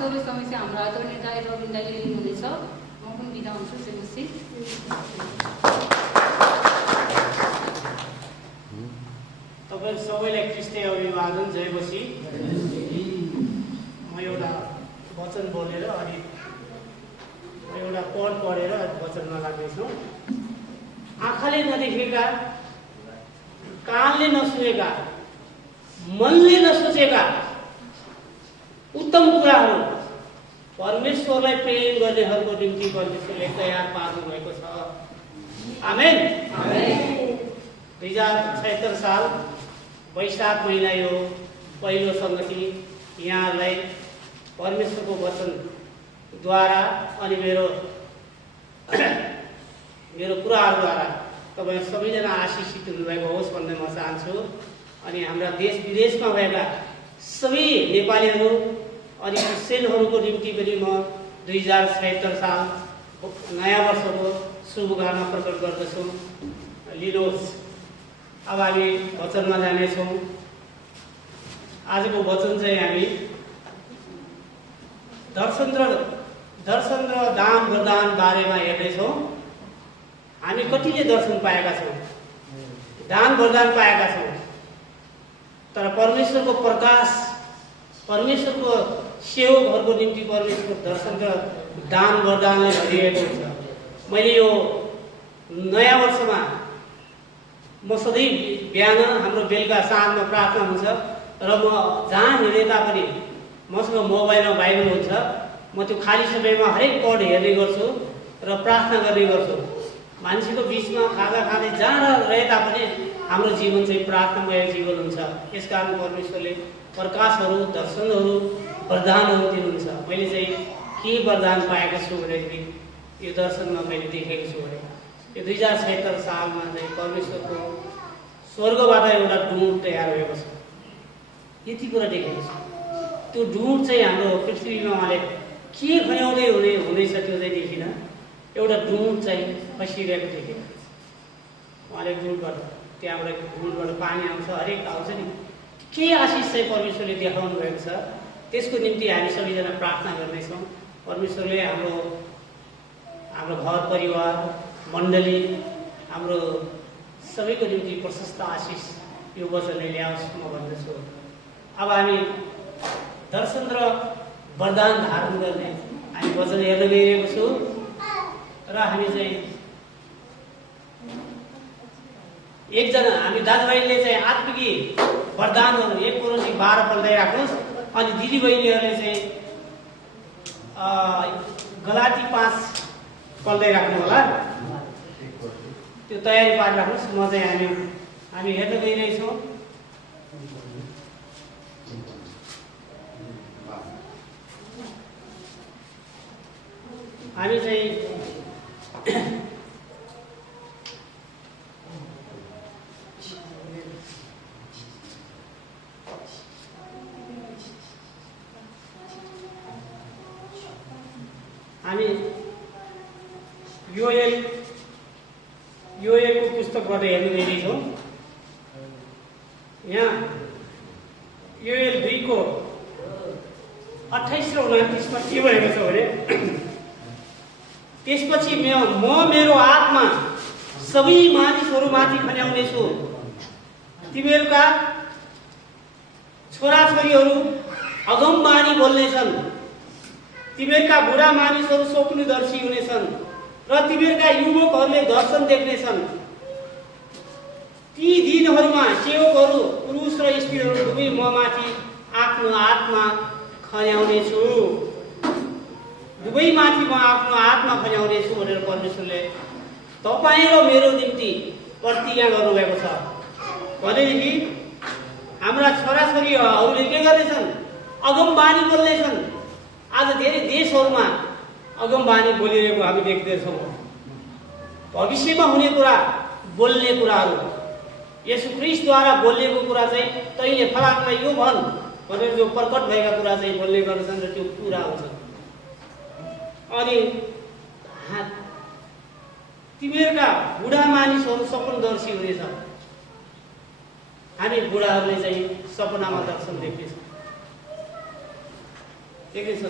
सबै समस्या हाम्रो आदरणीय दाइ रविन दाइले लिनुहुनेछ। म पनि बिदा हुन्छु। जयमसी। तपाईँ सबैलाई ख्रिस्टीय अभिवादन। जयमसी। म एउटा वचन बोलेर अनि एउटा पद पढेर वचनमा लाग्दैछु। आँखाले नदेखेका, कानले नसुनेका, मनले नसोचेका उत्तम कुराहरू परमेश्वरलाई प्रेम गर्नेहरूको निम्ति परमेश्वरले तयार पार्नु भएको छ। आमेन। 2076 साल वैशाख महिना यो पहिलो सङ्गति यहाँलाई परमेश्वरको वचनद्वारा अनि मेरो कुराहरूद्वारा तपाईँ सबैजना आशिषित हुनुभएको होस् भन्ने म चाहन्छु। अनि हाम्रा देश विदेशमा भएका सबै नेपालीहरू अनि क्रिस्चियनहरूको निम्ति पनि म 2076 साल नयाँ वर्षको शुभकामना प्रकट गर्दछु। लिनुहोस्। अब हामी वचनमा जानेछौँ। आजको वचन चाहिँ हामी दर्शन र दान वरदान बारेमा हेर्नेछौँ। हामी कतिले दर्शन पाएका छौँ, दान वरदान पाएका छौँ, तर परमेश्वरको प्रकाश, परमेश्वरको सेवकहरूको निम्ति परमेश्वरको दर्शन र दान वरदानले भरिएको हुन्छ। मैले यो नयाँ वर्षमा म सधैँ बिहान हाम्रो बेलुका साँझमा प्रार्थना हुन्छ र म जहाँ हिँडे तापनि मसँग मोबाइलमा बाइबल हुन्छ। म त्यो खाली समयमा हरेक पढ हेर्ने गर्छु र प्रार्थना गर्ने गर्छु। मान्छेको बिचमा खाजा खाँदै जहाँ रहे तापनि हाम्रो जीवन चाहिँ प्रार्थनामय जीवन हुन्छ। यसकारण परमेश्वरले प्रकाशहरू, दर्शनहरू, वरदानहरू दिनुहुन्छ। मैले चाहिँ के वरदान पाएको छु भनेदेखि यो दर्शनमा मैले देखेको छु भने यो 2076 सालमा चाहिँ परमेश्वरको स्वर्गबाट एउटा ढुँड तयार भएको छ। यति कुरा देखेको छु। त्यो ढुँड चाहिँ हाम्रो पृथ्वीमा उहाँले के खन्याउँदै हुँदैछ त्यो चाहिँ देखिनँ। एउटा ढुँड चाहिँ खसिरहेको देखेँ। उहाँले ढुँडबाट, त्यहाँबाट ढुँडबाट पानी आउँछ, हरेक आउँछ नि। के आशिष चाहिँ परमेश्वरले देखाउनु भएको छ, त्यसको निम्ति हामी सबैजना प्रार्थना गर्नेछौँ। परमेश्वरले हाम्रो घर परिवार, मण्डली, हाम्रो सबैको निम्ति प्रशस्त आशिष यो वचनले ल्याओस् म भन्दछु। अब हामी दर्शन र वरदान धारण गर्ने हामी वचन हेर्न गइरहेको छु र हामी चाहिँ एकजना हामी दाजुभाइले चाहिँ आत्मिकी वरदानहरू 1 कोरिन्थी 12 पढ्दै राख्नुहोस्। अनि दिदीबहिनीहरूले चाहिँ गलाती 5 पढ्दै राख्नु होला। त्यो तयारी पारिराख्नुहोस्। म चाहिँ हामी हेर्न गइरहेछौँ। हामी चाहिँ योएलको पुस्तकबाट हेर्न गइरहेछौँ। यहाँ योएल 2 को 28 र 29 मा के भनेको छ भने त्यसपछि म मेरो आत्मा सबै मानिसहरूमाथि खन्याउनेछु। तिमीहरूका छोराछोरीहरू अगमबाणी बोल्नेछन्, तिमीहरूका बुढा मानिसहरू स्वप्नदर्शी हुनेछन् र तिमीहरूका युवकहरूले दर्शन देख्नेछन्। ती दिनहरूमा सेवकहरू पुरुष र स्त्रीहरू दुवै ममाथि आफ्नो आत्मा खन्याउनेछु। दुवैमाथि म आफ्नो आत्मा खन्याउनेछु भनेर परमेश्वरले तपाईँ र मेरो निम्ति प्रतिज्ञा गर्नुभएको छ। भनेदेखि हाम्रा छोराछोरीहरूले के गर्नेछन्? अगमबाणी बोल्नेछन्। आज धेरै देशहरूमा अगमबाणी बोलिरहेको हामी देख्दैछौँ। भविष्यमा हुने कुरा, बोल्ने कुराहरू, यसु ख्रीष्टद्वारा बोलिएको कुरा चाहिँ तैँले फलानालाई यो भन् भनेर जो प्रकट भएका कुरा चाहिँ बोल्ने गर्छन् र त्यो पुरा हुन्छ। अनि तिमीहरूका बुढा मानिसहरू सपनदर्शी हुनेछ। हामी बुढाहरूले चाहिँ सपनामा दर्शन देख्नेछौँ। देख्दैछ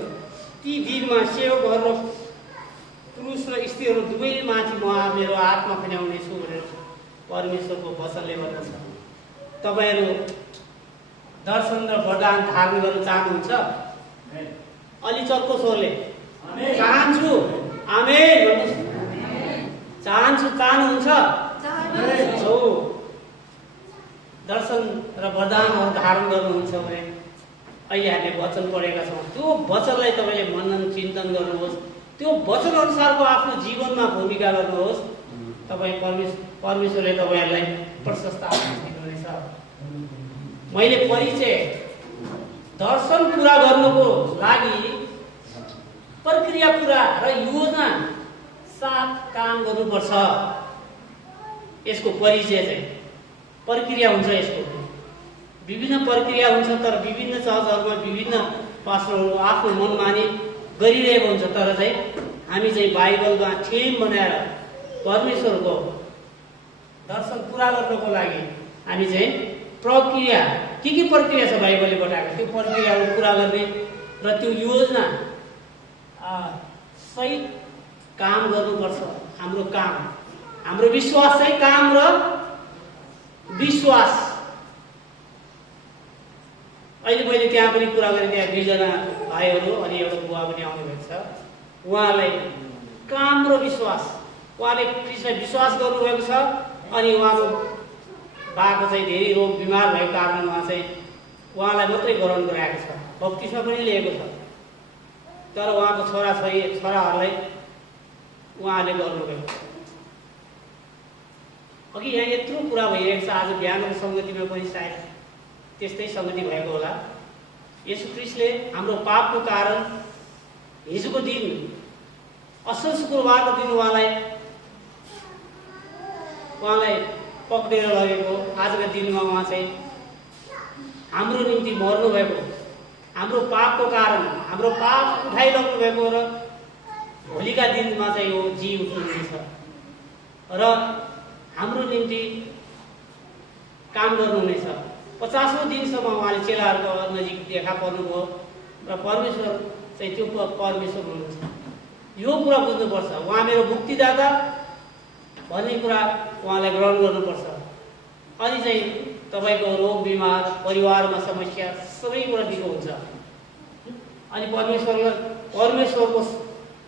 ती दिनमा सेवकहरू पुरुष र स्त्रीहरू दुवै माथि म मेरो आत्मा खन्याउनेछु भनेर परमेश्वरको वचनले भन्दछ। तपाईहरू दर्शन र वरदान धारण गर्न चाहनुहुन्छ? अलि चर्को स्वरले चाहन्छु, आमेन भन्नुहोस्। चाहन्छु, चाहनुहुन्छ? हो। दर्शन र वरदानहरू धारण गर्नुहुन्छ भने अहिले हामीले वचन पढेका छौँ, त्यो वचनलाई तपाईँले मनन चिन्तन गर्नुहोस्, त्यो वचन अनुसारको आफ्नो जीवनमा भूमिका गर्नुहोस्। तपाईँ परमेश्वरले तपाईँहरूलाई प्रशस्त आशिष दिनुहुनेछ। मैले परिचय दर्शन पुरा गर्नुको लागि प्रक्रिया पुरा र योजना साथ काम गर्नुपर्छ। यसको परिचय चाहिँ प्रक्रिया हुन्छ। यसको विभिन्न प्रक्रिया हुन्छ, तर विभिन्न चर्चहरूमा विभिन्न पास्टरहरू आफ्नो मनमानी गरिरहेको हुन्छ। तर चाहिँ हामी चाहिँ बाइबलमा थेम बनाएर परमेश्वरको दर्शन पुरा गर्नको लागि हामी चाहिँ प्रक्रिया के प्रक्रिया छ बाइबलले बताएको त्यो प्रक्रियाहरू पुरा गर्ने र त्यो योजना सहित काम गर्नुपर्छ। हाम्रो काम, हाम्रो विश्वास चाहिँ काम र विश्वास। अहिले मैले त्यहाँ पनि कुरा गरेँ, त्यहाँ दुईजना भाइहरू अनि एउटा बुवा पनि आउनुभएको छ। उहाँलाई काम र विश्वास, उहाँले कृष्णलाई विश्वास गर्नुभएको छ अनि उहाँको बाको चाहिँ धेरै रोग बिमार भएको कारण उहाँ चाहिँ उहाँलाई मात्रै ग्रहण गराएको छ, बप्तिस्मा पनि लिएको छ। तर उहाँको छोराहरूलाई उहाँले गर्नुभयो। अघि यहाँ यत्रो कुरा भइरहेको छ, आज बिहानको सङ्गतिमा पनि सायद त्यस्तै सङ्गति भएको होला। येशू ख्रीष्टले हाम्रो पापको कारण हिजोको दिन असल शुक्रबारको दिन उहाँलाई पक्रेर लगेको, आजको दिनमा उहाँ चाहिँ हाम्रो निम्ति मर्नु भएको, हाम्रो पापको कारण हाम्रो पाप उठाइलग्नु भएको र भोलिका दिनमा चाहिँ यो जी उठ्नुहुनेछ र हाम्रो निम्ति काम गर्नुहुनेछ। 50औं दिनसम्म उहाँले चेलाहरूको नजिक देखा पर्नुभयो र परमेश्वर चाहिँ त्यो परमेश्वर हुनुहुन्छ। यो कुरा बुझ्नुपर्छ। उहाँ मेरो मुक्तिदाता भन्ने कुरा उहाँलाई ग्रहण गर्नुपर्छ। अनि चाहिँ तपाईँको रोग बिमार, परिवारमा समस्या सबै कुरा दिएको हुन्छ। अनि परमेश्वरको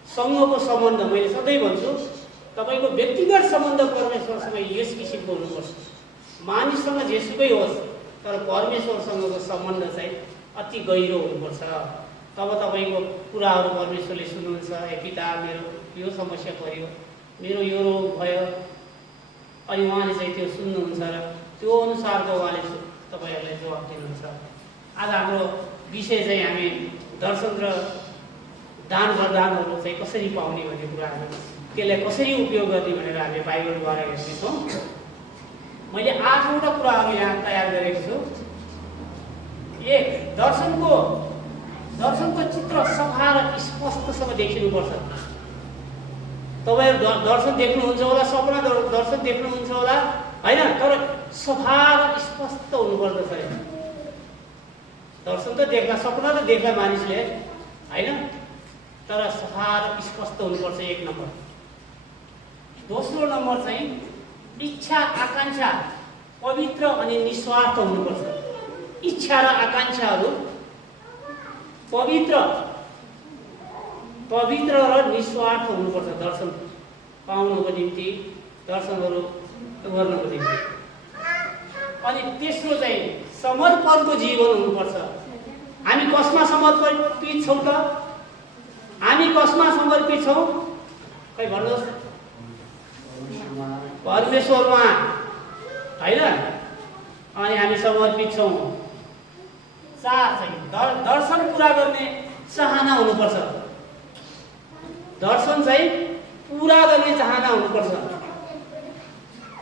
सँगको सम्बन्ध, मैले सधैँ भन्छु, तपाईँको व्यक्तिगत सम्बन्ध परमेश्वरसँग यस किसिमको हुनुपर्छ। मानिससँग जेसुकै होस्, तर परमेश्वरसँगको सम्बन्ध चाहिँ अति गहिरो हुनुपर्छ। तब तपाईँको कुराहरू परमेश्वरले सुन्नुहुन्छ। ए पिता, मेरो यो समस्या पर्यो, मेरो यो रोग भयो, अनि उहाँले चाहिँ त्यो सुन्नुहुन्छ र त्यो अनुसारको उहाँले तपाईँहरूलाई जवाब दिनुहुन्छ। आज हाम्रो विषय चाहिँ हामी दर्शन र दान वरदानहरू चाहिँ कसरी पाउने भन्ने कुराहरू, त्यसलाई कसरी उपयोग गर्ने भनेर हामी बाइबलद्वारा हेर्नेछौँ। मैले 8वटा कुराहरू यहाँ तयार गरेको छु। एक, दर्शनको चित्र सफा र स्पष्टसँग देखिनुपर्छ। तपाईँहरू दर्शन देख्नुहुन्छ होला, सपना दर्शन देख्नुहुन्छ होला होइन, तर सफा र स्पष्ट हुनुपर्दछ। दर्शन त देख्ला, सपना त देख्ला मानिसले होइन, तर सफा र स्पष्ट हुनुपर्छ, एक नम्बर। दोस्रो नम्बर चाहिँ इच्छा आकांक्षा पवित्र अनि निस्वार्थ हुनुपर्छ। इच्छा र आकांक्षाहरू पवित्र र निस्वार्थ हुनुपर्छ दर्शन पाउनको निम्ति, दर्शनहरू गर्नको निम्ति। अनि तेस्रो चाहिँ समर्पणको जीवन हुनुपर्छ। हामी कसमा समर्पित छौँ त? हामी कसमा समर्पित छौँ? खै भन्नुहोस्? परमेश्वरमा होइन, अनि हामी समर्पित छौँ। 4 चाहिँ दर्शन पुरा गर्ने चाहना हुनुपर्छ। दर्शन चाहिँ पुरा गर्ने चाहना हुनुपर्छ,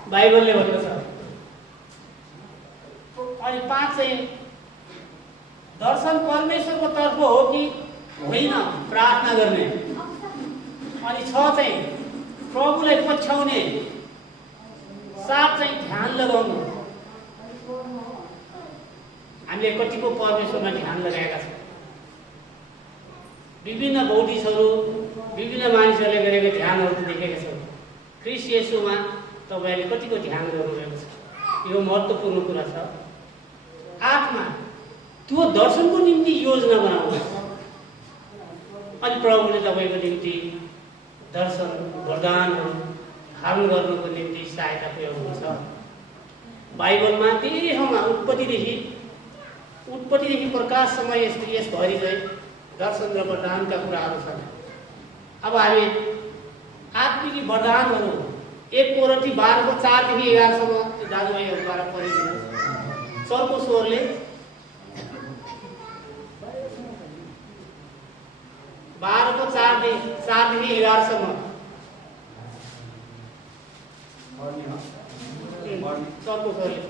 बाइबलले भनेको छ। अनि 5 चाहिँ दर्शन परमेश्वरको तर्फ हो कि होइन प्रार्थना गर्ने। अनि 6 चाहिँ प्रभुलाई पछ्याउने। 7 चाहिँ ध्यान लगाउनु। हामीले कतिको परमेश्वरमा ध्यान लगाएका छौँ? विभिन्न बौद्धिस्टहरू विभिन्न मानिसहरूले गरेका ध्यानहरू देखेका छौँ। ख्रिस्ट येशूमा तपाईँले कतिको ध्यान गर्नुभएको छ, यो महत्त्वपूर्ण कुरा छ। 8मा त्यो दर्शनको निम्ति योजना बनाउनुहोस्, अनि प्रभुले तपाईँको निम्ति दर्शन वरदानहरू धारण गर्नुको निम्ति सहायता पुर्याउनुहुन्छ। बाइबलमा धेरै ठाउँमा उत्पत्तिदेखि प्रकाशसम्म यसभरि चाहिँ दर्शन र वरदानका कुराहरू छन्। अब हामी आत्मिक वरदानहरू 1 कोरिन्थी 12:4 देखि 11 सम्म दाजुभाइहरूद्वारा पढिदिनुहोस्। चर्को स्वरले 12:4 देखि 11 सम्म चर्को स्वरले।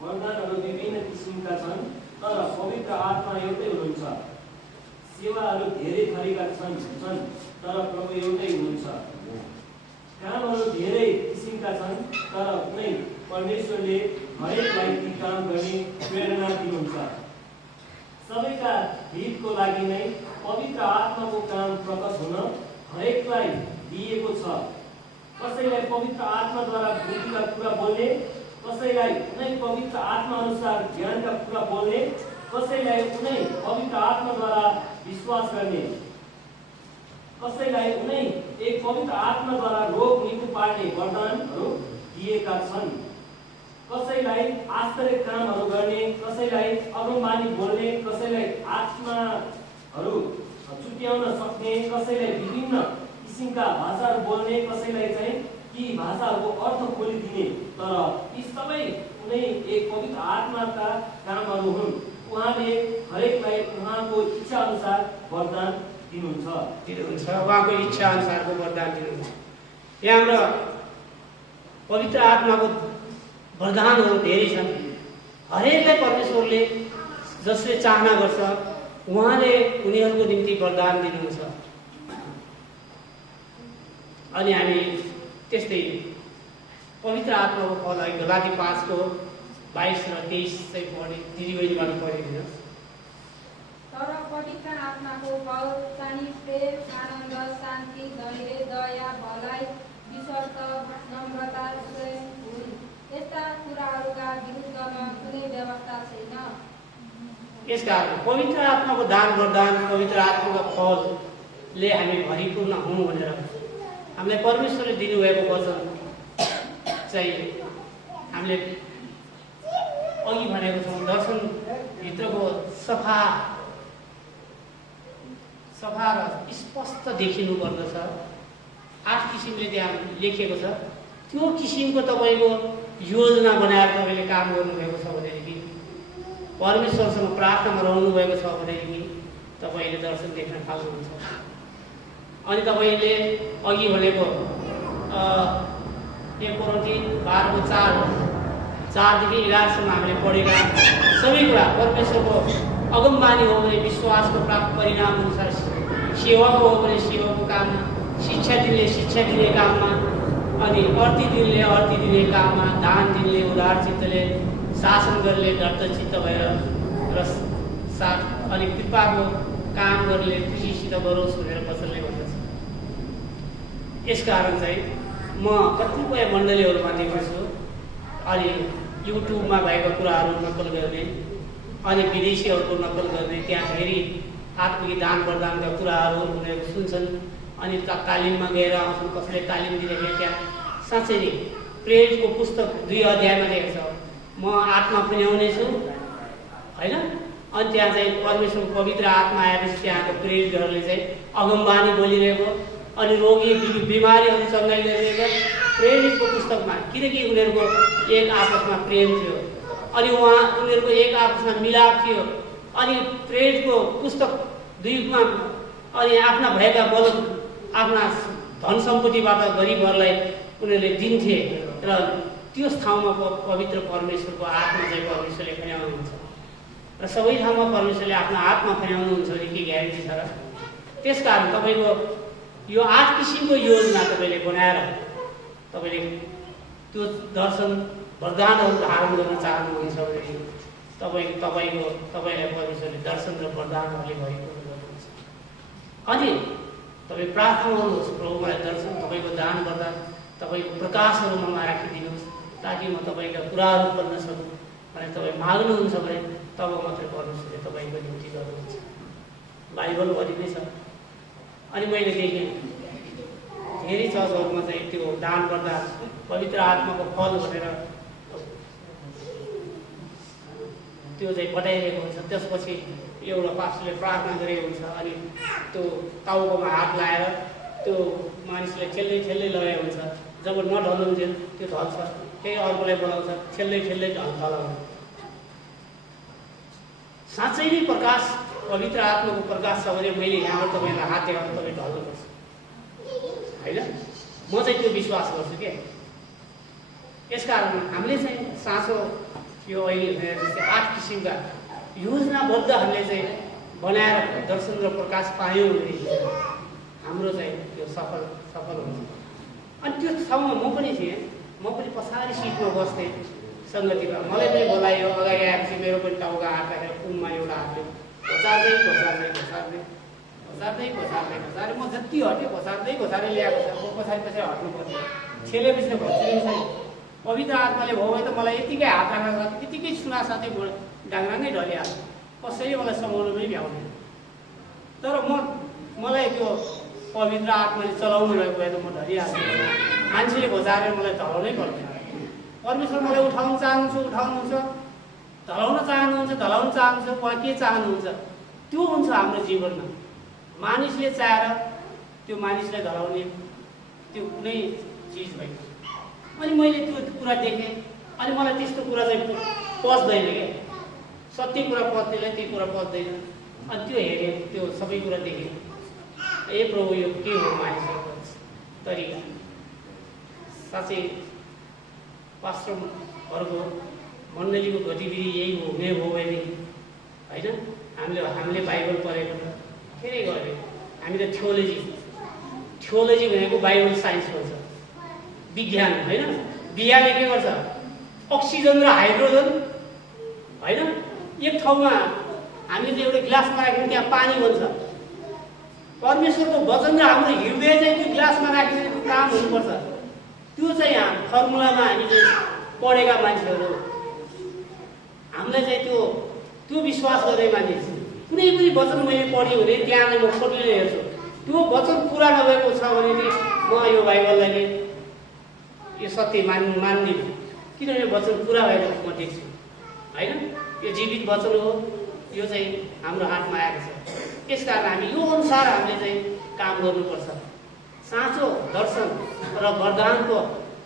वरदानहरू विभिन्न किसिमका छन्, तर पवित्र आत्मा एउटै हुनुहुन्छ। सेवाहरू धेरै थरीका छन्, तर प्रभु एउटै हुनुहुन्छ। कामहरू धेरै किसिमका छन्, तर कुनै परमेश्वरले हरेकलाई ती काम गर्ने प्रेरणा दिनुहुन्छ। सबैका हितको लागि नै पवित्र आत्माको काम प्रकट हुन हरेकलाई दिएको छ। कसैलाई पवित्र आत्माद्वारा बुद्धिका कुरा बोल्ने, कसैलाई कुनै पवित्र आत्मा अनुसार ज्ञानका कुरा बोल्ने, कसैलाई कुनै पवित्र आत्माद्वारा विश्वास गर्ने, कसैलाई कुनै एक पवित्र आत्माद्वारा रोग निको पार्ने वरदानहरू दिएका छन्। कसैलाई आश्चर्य कामहरू गर्ने, कसैलाई अगमबानी बोल्ने, कसैलाई आत्माहरू छुट्याउन सक्ने, कसैलाई विभिन्न किसिमका भाषाहरू बोल्ने, कसैलाई चाहिँ ती भाषाहरूको अर्थ खोलिदिने। तर यी सबै कुनै एक पवित्र आत्माका कामहरू हुन्। उहाँले हरेकलाई उहाँको इच्छा अनुसार वरदान दिनुहुन्छ। उहाँको इच्छा अनुसारको वरदान दिनुहुन्छ। यहाँ हाम्रो पवित्र आत्माको वरदानहरू धेरै छन्। हरेकलाई परमेश्वरले जसले चाहना गर्छ उहाँले उनीहरूको निम्ति वरदान दिनुहुन्छ। अनि हामी त्यस्तै पवित्र आत्माको फल गलाती 5:22 र 23 चाहिँ पढे दिदीबहिनीबाट पढिदिनुहोस्। तर पवित्र आत्माको फल चाहिँ प्रेम, आनन्द, शान्ति, धैर्य, दया, भलाइ, विश्वास, नम्रता, प्रेम हुन्। यस्ता कुराहरूका विरुद्धमा कुनै व्यवस्था छैन। यसकारण पवित्र आत्माको दान वरदान, पवित्र आत्माको फलले हामी भरिपूर्ण हौँ भनेर हामीलाई परमेश्वरले दिनुभएको वचन चाहिँ हामीले अघि भनेको छौँ। दर्शनभित्रको सफा र स्पष्ट देखिनु पर्दछ। 8 किसिमले त्यहाँ लेखिएको छ। त्यो किसिमको तपाईँको योजना बनाएर तपाईँले काम गर्नुभएको छ भनेदेखि, परमेश्वरसँग प्रार्थनामा रहनुभएको छ भनेदेखि तपाईँले दर्शन देख्न थाल्नुहुन्छ। अनि तपाईँले अघि भनेको 1 कोरिन्थी 12:4 देखि 11 सम्म हामीले पढेका सबै कुरा परमेश्वरको अगमबानी हो भने विश्वासको प्राप्त परिणाम अनुसार, सेवाको हो भने सेवाको काममा, शिक्षा दिने काममा, अनि अर्ती दिने काममा, दान दिने उदार चित्तले, शासन गर्ने दत्त चित्त भएर र साथ अनि कृपाको काम गर्ने खुसीसित गरोस् भनेर वचनले भन्दछ। यसकारण चाहिँ म कतिपय मण्डलीहरूमा देख्छु अनि युट्युबमा भएका कुराहरू नकल गर्ने अनि विदेशीहरूको नकल गर्ने, त्यहाँ फेरि आत्मिक दान वरदानका कुराहरू उनीहरू सुन्छन् अनि तालिममा गएर आउँछन्। कसैले तालिम दिँदाखेरि त्यहाँ साँच्चै नै प्रेरितको पुस्तक 2 अध्यायमा लेखेको छ, म आत्मा पनि आउनेछु होइन। अनि त्यहाँ चाहिँ परमेश्वरको पवित्र आत्मा आएपछि त्यहाँको प्रेरितहरूले चाहिँ अगमबानी बोलिरहेको अनि रोगी बिमारीहरू चङ्गाइ गरिरहेको प्रेरितको पुस्तकमा, किनकि उनीहरूको एक आपसमा प्रेम थियो अनि उनीहरूको एक आपसमा मिलाप थियो। अनि प्रेरितको पुस्तक 2मा अनि आफ्ना भएका बल आफ्ना धन सम्पत्तिबाट गरिबहरूलाई उनीहरूले दिन्थे र त्यो ठाउँमा पवित्र परमेश्वरको आत्मा चाहिँ परमेश्वरले फैलाउनुहुन्छ र सबै ठाउँमा परमेश्वरले आफ्नो आत्मा फैलाउनुहुन्छ भने के ग्यारेन्टी छ र? त्यसकारण तपाईँको यो 8 किसिमको योजना तपाईँले बनाएर तपाईँले त्यो दर्शन वरदानहरू धारण गर्न चाहनुहुन्छ भने तपाईँलाई परमेश्वरले दर्शन र वरदानहरूले भएको गर्नुहुन्छ। अनि तपाईँ प्रार्थना गर्नुहोस्, प्रभु मलाई दर्शन, तपाईँको दान वरदान, तपाईँको प्रकाशहरू ममा राखिदिनुहोस् ताकि म तपाईँका कुराहरू बन्न सकूँ। अनि तपाईँ माग्नुहुन्छ भने तब मात्रै परमेश्वरले तपाईँको निम्ति गर्नुहुन्छ। बाइबलभरि नै छ। अनि मैले देखेँ धेरै चर्चहरूमा चाहिँ त्यो दान वरदान पवित्र आत्माको फल भनेर त्यो चाहिँ बटाइरहेको हुन्छ। त्यसपछि एउटा पास्टरले प्रार्थना गरेको हुन्छ, अनि त्यो टाउकोमा हात लाएर त्यो मानिसलाई ठेल्दै लगेको हुन्छ। जब नढल्नुहुन्थ्यो त्यो ढल्छ, केही अर्कोलाई बोलाउँछ, ठेल्दै ढलाउँछ। साँच्चै नै प्रकाश, पवित्र आत्माको प्रकाश छ भने मैले यहाँबाट तपाईँलाई हात देखाउनु, तपाईँ ढल्नुपर्छ होइन। म चाहिँ त्यो विश्वास गर्छु के। यसकारण हामीले चाहिँ साँचो यो अहिले जस्तै 8 किसिमका योजनाबद्ध हामीले चाहिँ बनाएर दर्शन र प्रकाश पायौँ भने हाम्रो चाहिँ त्यो सफल हुन्छ। अनि त्यो ठाउँमा म पनि थिएँ, म पनि पछाडि सिटमा बस्थेँ सङ्गतिमा। मलाई पनि बोलायो, अगाडि आएपछि मेरो पनि टाउका हात राखेर कुममा एउटा हातले घोचार्दै म जति हट्यो घोचार्दै ल्याएको छ। म पछाडि हट्नु पर्ने, छेलेपछि भत्रिन्छ। पवित्र आत्माले भयो भने त मलाई यतिकै हात राखेर त्यतिकै सुना साथै डाङ्राङ्गै ढलिहाल्छ, कसैले मलाई समाउनु पनि भ्याउँदैन। तर मलाई त्यो पवित्र आत्माले चलाउनु भएको भए त म ढलिहाल्छु। मान्छेले घोचारेर मलाई ढलाउनै पर्दैन। परमेश्वर मलाई उठाउन चाहनुहुन्छ, ढलाउन चाहनुहुन्छ, उहाँ के चाहनुहुन्छ त्यो हुन्छ हाम्रो जीवनमा। मानिसले चाहेर त्यो मानिसलाई ढलाउने त्यो कुनै चिज होइन। अनि मैले त्यो कुरा देखेँ, अनि मलाई त्यस्तो कुरा चाहिँ पच्दैन क्या। सत्य कुरा पच्दैन, त्यो कुरा पच्दैन। अनि त्यो हेरेँ, त्यो सबै कुरा देखेँ। ए प्रभु, यो के हो मानिसहरूको तरिका? साँच्चै पास्टरहरूको मण्डलीको गतिविधि यही हुने हो भने होइन। हामीले बाइबल पढेको धेरै गऱ्यो। हामी त थियोलोजी भनेको बाइबल साइन्स भन्छ, विज्ञान होइन। विज्ञानले के गर्छ? अक्सिजन र हाइड्रोजन होइन एक ठाउँमा हामीले चाहिँ एउटा गिलासमा राख्यौँ, त्यहाँ पानी बन्छ। परमेश्वरको वचन र हाम्रो हृदय चाहिँ त्यो गिलासमा राखेर त्यो काम हुनुपर्छ। त्यो चाहिँ फर्मुलामा हामीले पढेका मान्छेहरू, हामीलाई चाहिँ त्यो विश्वास गर्ने मान्छे। कुनै पनि वचन मैले पढ्यो भने त्यहाँ म खोटेर हेर्छु, त्यो वचन पुरा नभएको छ भने म यो बाइबललाई नै यो सत्य मान्दिनँ। किनभने वचन पुरा भएको म देख्छु होइन। यो जीवित वचन हो, यो चाहिँ हाम्रो हातमा आएको छ। यसकारण हामी यो अनुसार हामीले चाहिँ काम गर्नुपर्छ। साँचो दर्शन र वरदानको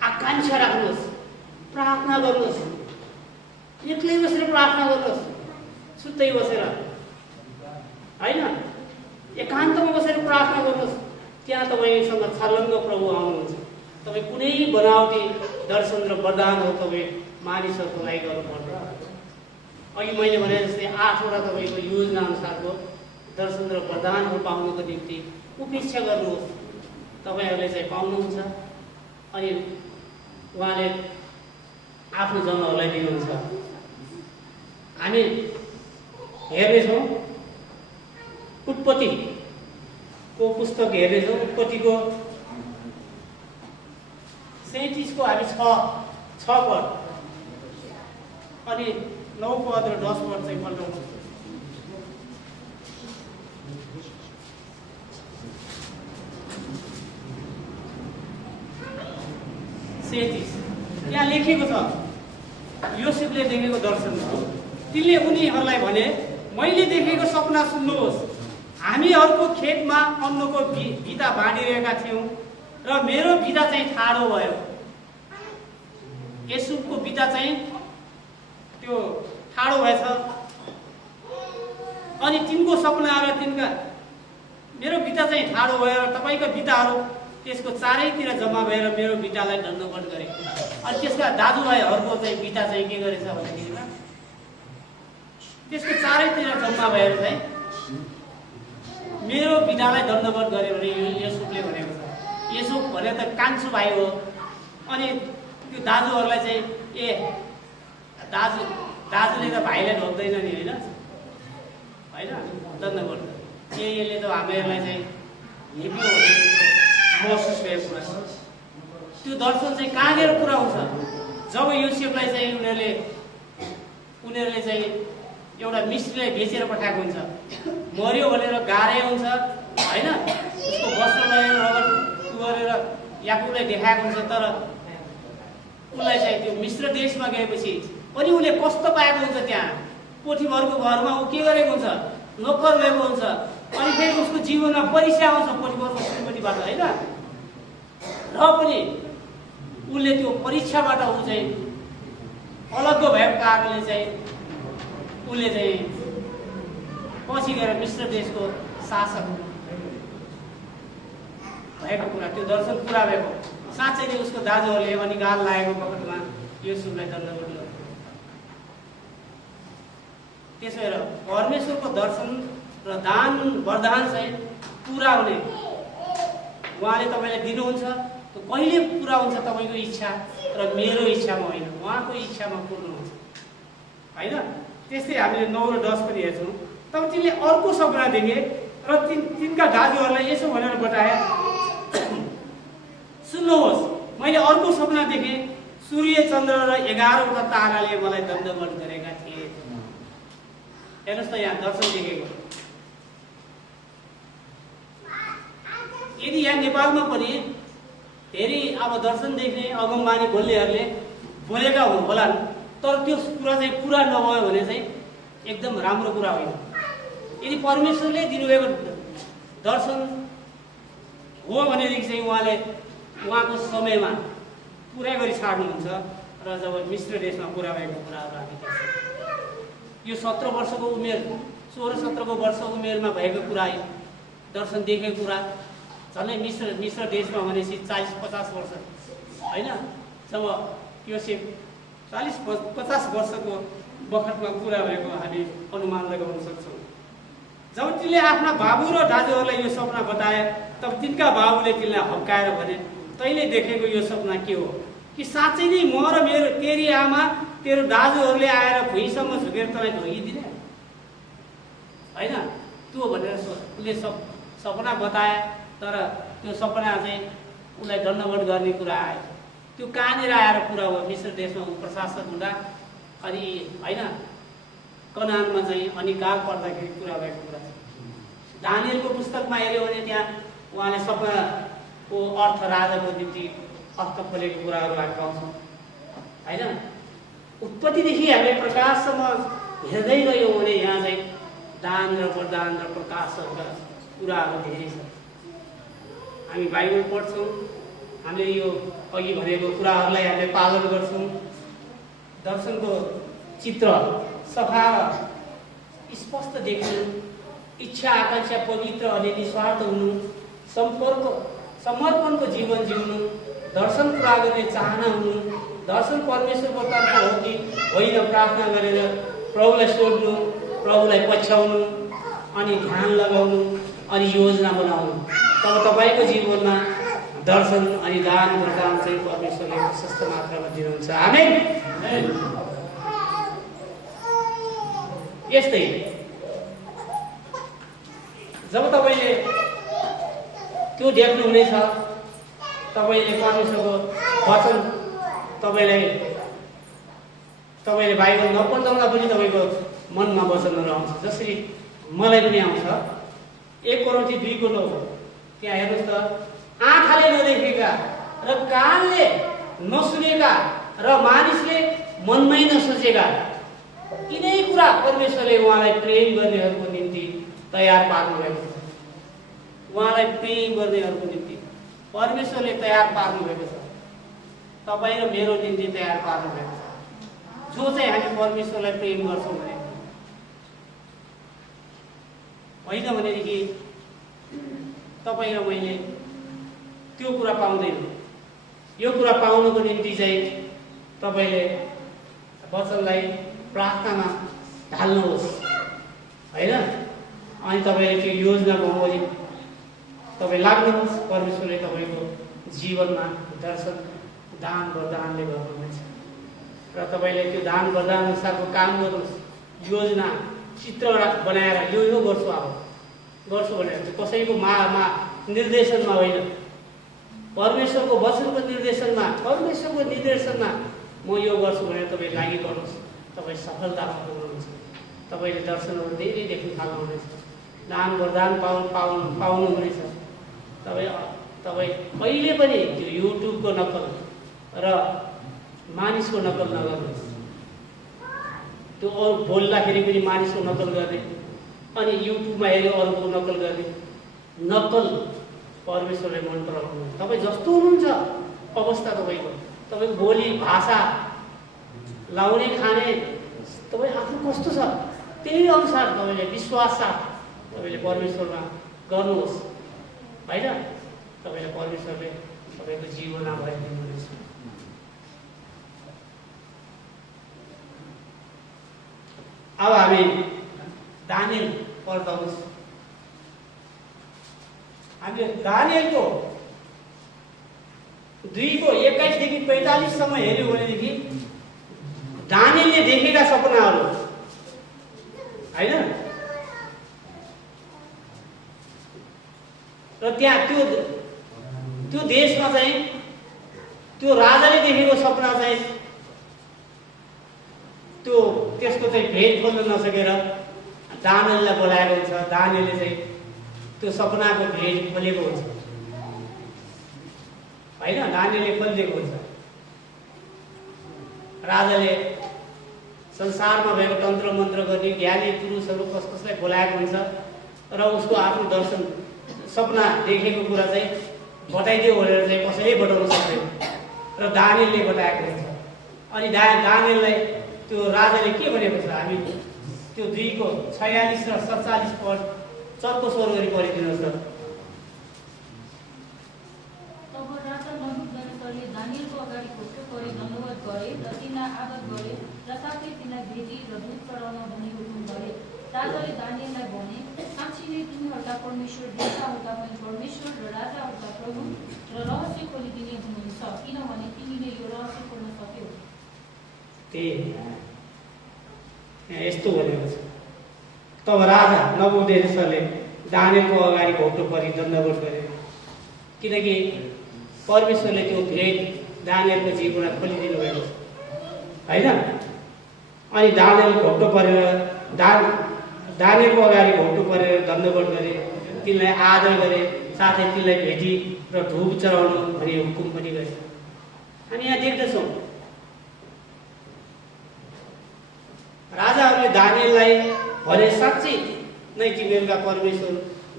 आकाङ्क्षा राख्नुहोस्, प्रार्थना गर्नुहोस्, एक्लै बसेर प्रार्थना गर्नुहोस्, सुत्दै बसेर होइन, एकान्तमा बसेर प्रार्थना गर्नुहोस्। त्यहाँ तपाईँसँग छर्लङ्ग प्रभु आउनुहुन्छ। तपाईँ कुनै बनावटी दर्शन र वरदानहरू तपाईँ मानिसहरूको लागि गर्नुपर्छ। अघि मैले भने जस्तै 8वटा तपाईँको योजना अनुसारको दर्शन र वरदानहरू पाउनुको निम्ति उपेक्षा गर्नुहोस्। तपाईँहरूले चाहिँ पाउनुहुन्छ। अनि उहाँले आफ्नो जनहरूलाई दिनुहुन्छ। हामी हेर्नेछौँ उत्पत्तिको पुस्तक हेर्नेछौँ। उत्पत्तिको 37 को हामी 6 पद अनि 9 पद र 10 पद चाहिँ पल्टाउनु। 37 यहाँ लेखेको छ, योसेफले देखेको दर्शन हो। तिनले उनीहरूलाई भने, मैले देखेको सपना सुन्नुहोस्। हामीहरूको खेतमा अन्नको बिटा बाँडिरहेका थियौँ र मेरो बिटा चाहिँ ठाडो भयो। यसुको बिटा चाहिँ त्यो ठाडो भएछ। अनि तिनको सपना र तिनका मेरो बिटा चाहिँ ठाडो भयो र तपाईँका बिटाहरू त्यसको चारैतिर जम्मा भएर मेरो बिटालाई दण्डवत गरे। अनि त्यसका दाजुभाइहरूको चाहिँ बिटा चाहिँ के गरेछ भन्दाखेरि त्यसको चारैतिर जम्मा भएर चाहिँ मेरो बिटालाई दण्डवत गरे भने यसुकले भनेको छ। यसुक भने त कान्छो भाइ हो। अनि त्यो दाजुहरूलाई चाहिँ दाजुले त भाइलाई ढोक्दैन नि होइन दण्डवट यसले त हामीहरूलाई चाहिँ हेभी महसुस भएको कुरा त्यो दर्शन चाहिँ कहाँनिर पुरा हुन्छ जब योसेफलाई चाहिँ उनीहरूले चाहिँ एउटा मिस्त्रीलाई बेचेर पठाएको हुन्छ मर्यो भनेर गाह्रै हुन्छ होइन उसको वस्त्र लगेर रगत गरेर याकुबलाई देखाएको हुन्छ तर उसलाई चाहिँ त्यो मिश्र देशमा गएपछि पनि उसले कस्तो पाएको हुन्छ त्यहाँ पोटिफरको घरमा ऊ के गरेको हुन्छ नोकर भएको हुन्छ अनि फेरि उसको जीवनमा परीक्षा आउँछ पोटिफरको श्रीमतीबाट होइन र पनि उसले त्यो परीक्षाबाट ऊ चाहिँ अलग्ग भएको कारणले चाहिँ उसले चाहिँ पछि गएर मिश्र देशको शासक भएको कुरा त्यो दर्शन पुरा भएको साँच्चै नै उसको दाजुहरूले अनि गाल लागेको बखतमा युसुफलाई दण्डवट गर्यो। त्यसो भएर परमेश्वरको दर्शन र दान वरदान चाहिँ पुरा हुने उहाँले तपाईँलाई दिनुहुन्छ त्यो कहिले पुरा हुन्छ तपाईँको इच्छा र मेरो इच्छामा होइन उहाँको इच्छामा पूर्ण हुन्छ होइन। त्यस्तै हामीले 9 र 10 पनि हेर्छौँ तब तिनले अर्को सपना देखे र तिनका दाजुहरूलाई यसो भनेर बताए सुन्नुहोस् मैले अर्को सपना देखेँ सूर्य चन्द्र र 11वटा ताराले मलाई दण्डवट गरेका थिए। हेर्नुहोस् त यहाँ दर्शन देखेको यदि यहाँ नेपालमा पनि धेरै अब दर्शन देख्ने अगमबानी बोल्नेहरूले बोलेका होलान् तर त्यो कुरा चाहिँ पुरा नभयो भने चाहिँ एकदम राम्रो कुरा होइन। यदि परमेश्वरले दिनुभएको दर्शन हो भनेदेखि चाहिँ उहाँले उहाँको समयमा पुरा गरी छाड्नुहुन्छ र जब मिश्र देशमा पुरा भएको कुराहरू हामी देख्छौँ यो 17 वर्षको उमेर 16-17 वर्ष उमेरमा भएको कुरा दर्शन देखेको कुरा झन्डै मिश्र देशमा भनेपछि 40-50 वर्ष होइन जब योसेफ 40-50 वर्षको बखतमा पुरा भएको हामी अनुमान लगाउन सक्छौँ। जब तिनले आफ्ना बाबु र दाजुहरूलाई यो सपना बताए तब तिनका बाबुले तिनलाई हप्काएर भने तैँले देखेको यो सपना के हो कि साँच्चै नै म र मेरो तेरी आमा तेरो दाजुहरूले आएर भुइँसम्म झुकेर तँलाई धोइदिने होइन त्यो भनेर उसले सपना बताए तर त्यो सपना चाहिँ उसलाई दण्डवट गर्ने कुरा आयो। त्यो कहाँनिर आएर पुरा हो मिश्र देशमा ऊ प्रशासक हुँदा अनि होइन कनानमा चाहिँ अनि काल पर्दाखेरि पुरा भएको कुरा छ। दानियलको पुस्तकमा हेऱ्यो भने त्यहाँ उहाँले सपनाको अर्थ राजाको निम्ति अर्थ खोलेको कुराहरू हामी पाउँछौँ होइन। उत्पत्तिदेखि हामी प्रकाशसम्म हेर्दै गयौँ भने यहाँ चाहिँ दान र वरदान र प्रकाशका कुराहरू धेरै छ। हामी बाइबल पढ्छौँ हामीले यो अघि भनेको कुराहरूलाई हामीले पालन गर्छौँ। दर्शनको चित्र सफा स्पष्ट देख्नु इच्छा आकांक्षा पवित्र अनि निस्वार्थ हुनु समर्पणको जीवन जिउनु दर्शन पुरा गर्ने चाहना हुनु दर्शन परमेश्वरको तर्फ हो कि होइन प्रार्थना गरेर प्रभुलाई सोध्नु प्रभुलाई पछ्याउनु अनि ध्यान लगाउनु अनि योजना बनाउनु तब तपाईँको जीवनमा दर्शन अनि दान वरदान चाहिँ परमेश्वरले प्रशस्त मात्रामा दिनुहुन्छ। आमेन। यस्तै जब तपाईँले त्यो देख्नुहुनेछ तपाईँले परमेश्वरको वचन तपाईँले बाइबल नपढ्दा पनि तपाईँको मनमा वचनहरू आउँछ जसरी मलाई पनि आउँछ। 1 कोरिन्थी 2:9 त्यहाँ हेर्नुहोस् त आँखाले नदेखेका र कानले नसुनेका र मानिसले मनमै नसोचेका यिनै कुरा परमेश्वरले उहाँलाई प्रेम गर्नेहरूको निम्ति तयार पार्नु भएको छ। उहाँलाई प्रेम गर्नेहरूको निम्ति परमेश्वरले तयार पार्नु भएको छ। तपाईँ र मेरो निम्ति तयार पार्नु भएको छ जो चाहिँ हामी परमेश्वरलाई प्रेम गर्छौँ भने होइन भनेदेखि तपाईँ र मैले त्यो कुरा पाउँदैन। यो कुरा पाउनको निम्ति चाहिँ तपाईँले वचनलाई प्रार्थनामा ढाल्नुहोस् होइन अनि तपाईँले त्यो योजना बमोजिम तपाईँ लाग्नुहोस् परमेश्वरले तपाईँको जीवनमा दर्शन दान वरदानले गर्नुहुनेछ। र तपाईँले त्यो दान वरदान अनुसारको काम गर्नुहोस्, योजना चित्र बनाएर यो गर्छु अब गर्छु भनेर चाहिँ कसैको मा निर्देशनमा होइन, परमेश्वरको वचनको निर्देशनमा, परमेश्वरको निर्देशनमा म यो गर्छु भनेर तपाईँ लागि पर्नुहोस्, तपाईँ सफलतामा पुग्नुहुन्छ। तपाईँले दर्शनहरू धेरै देख्न थाल्नुहुनेछ, दान वरदान पाउनुहुनेछ। तपाईँ कहिले पनि त्यो युट्युबको नक्कल र मानिसको नक्कल नगर्नुहोस्। त्यो अरू बोल्दाखेरि पनि मानिसको नक्कल गर्ने अनि युट्युबमा हेऱ्यो अरूको नक्कल गर्ने, नक्कल परमेश्वरले मन पराउनु। तपाईँ जस्तो हुनुहुन्छ अवस्था तपाईँको बोली भाषा लाउने खाने तपाईँ आफ्नो कस्तो छ त्यही अनुसार तपाईँले विश्वास साथ तपाईँले परमेश्वरमा गर्नुहोस् होइन। तपाईँले परमेश्वरले तपाईँको जीवनमा भइदिनुहुनेछ। अब हामी दानियल पढ्दाउनुहोस्। हामी दानियलको 2:21 देखि 45 सम्म हेऱ्यौँ भनेदेखि दानियलले देखेका सपनाहरू होइन, र त्यहाँ त्यो देशमा चाहिँ त्यो राजाले देखेको सपना चाहिँ त्यसको चाहिँ भेद खोल्न नसकेर दानियललाई बोलाएको हुन्छ। दानियलले चाहिँ त्यो सपनाको भेद खोलेको हुन्छ होइन, दानियलले खोलिदिएको हुन्छ। राजाले संसारमा भएको तन्त्र मन्त्र गर्ने ज्ञानी पुरुषहरू कसलाई बोलाएको हुन्छ र उसको आफ्नो दर्शन सपना देखेको कुरा चाहिँ बताइदियो भनेर चाहिँ कसैले बताउन सक्दैन र दानियलले बताएको हुन्छ। अनि दानियललाई त्यो राजाले के भनेको छ, हामी त्यो 2:46 र 47 पद चर्को स्वर गरी पढिदिनुहोस् न। तब राजा नबुकदनेस्सरले दानियलको अगाडि घोप्टो गरी दण्डवत गरे र तिनलाई आदर गरे र साथै तिनलाई भेटी र दूध चढाउन भनी हुकुम गरे। राजाले दानियललाई भने, साँच्चै नै तिमीहरूका परमेश्वर देवताहरूका पनि परमेश्वर र राजाहरूका प्रभु र रहस्य खोलिदिने हुनुहुन्छ, किनभने तिमीले यो रहस्य खोल्न सक्यौ। यस्तो भनेको छ। तब राजा नबुकदनेस्सरले दानियलको अगाडि घोप्टो परी दण्डवत गरे, किनकि परमेश्वरले त्यो भेद दानियलको जीवनमा खोलिदिनु भएको छ होइन। अनि दानियल घोप्टो परेर दानियलको अगाडि घोप्टो परेर दण्डवत गरे, तिनलाई आदर गरे, साथै तिनलाई भेटी र धूप चढाउनु भनी हुकुम पनि गरे। हामी यहाँ देख्दछौँ राजाहरूले दानियललाई भने, साँच्चै नै तिमीहरूका परमेश्वर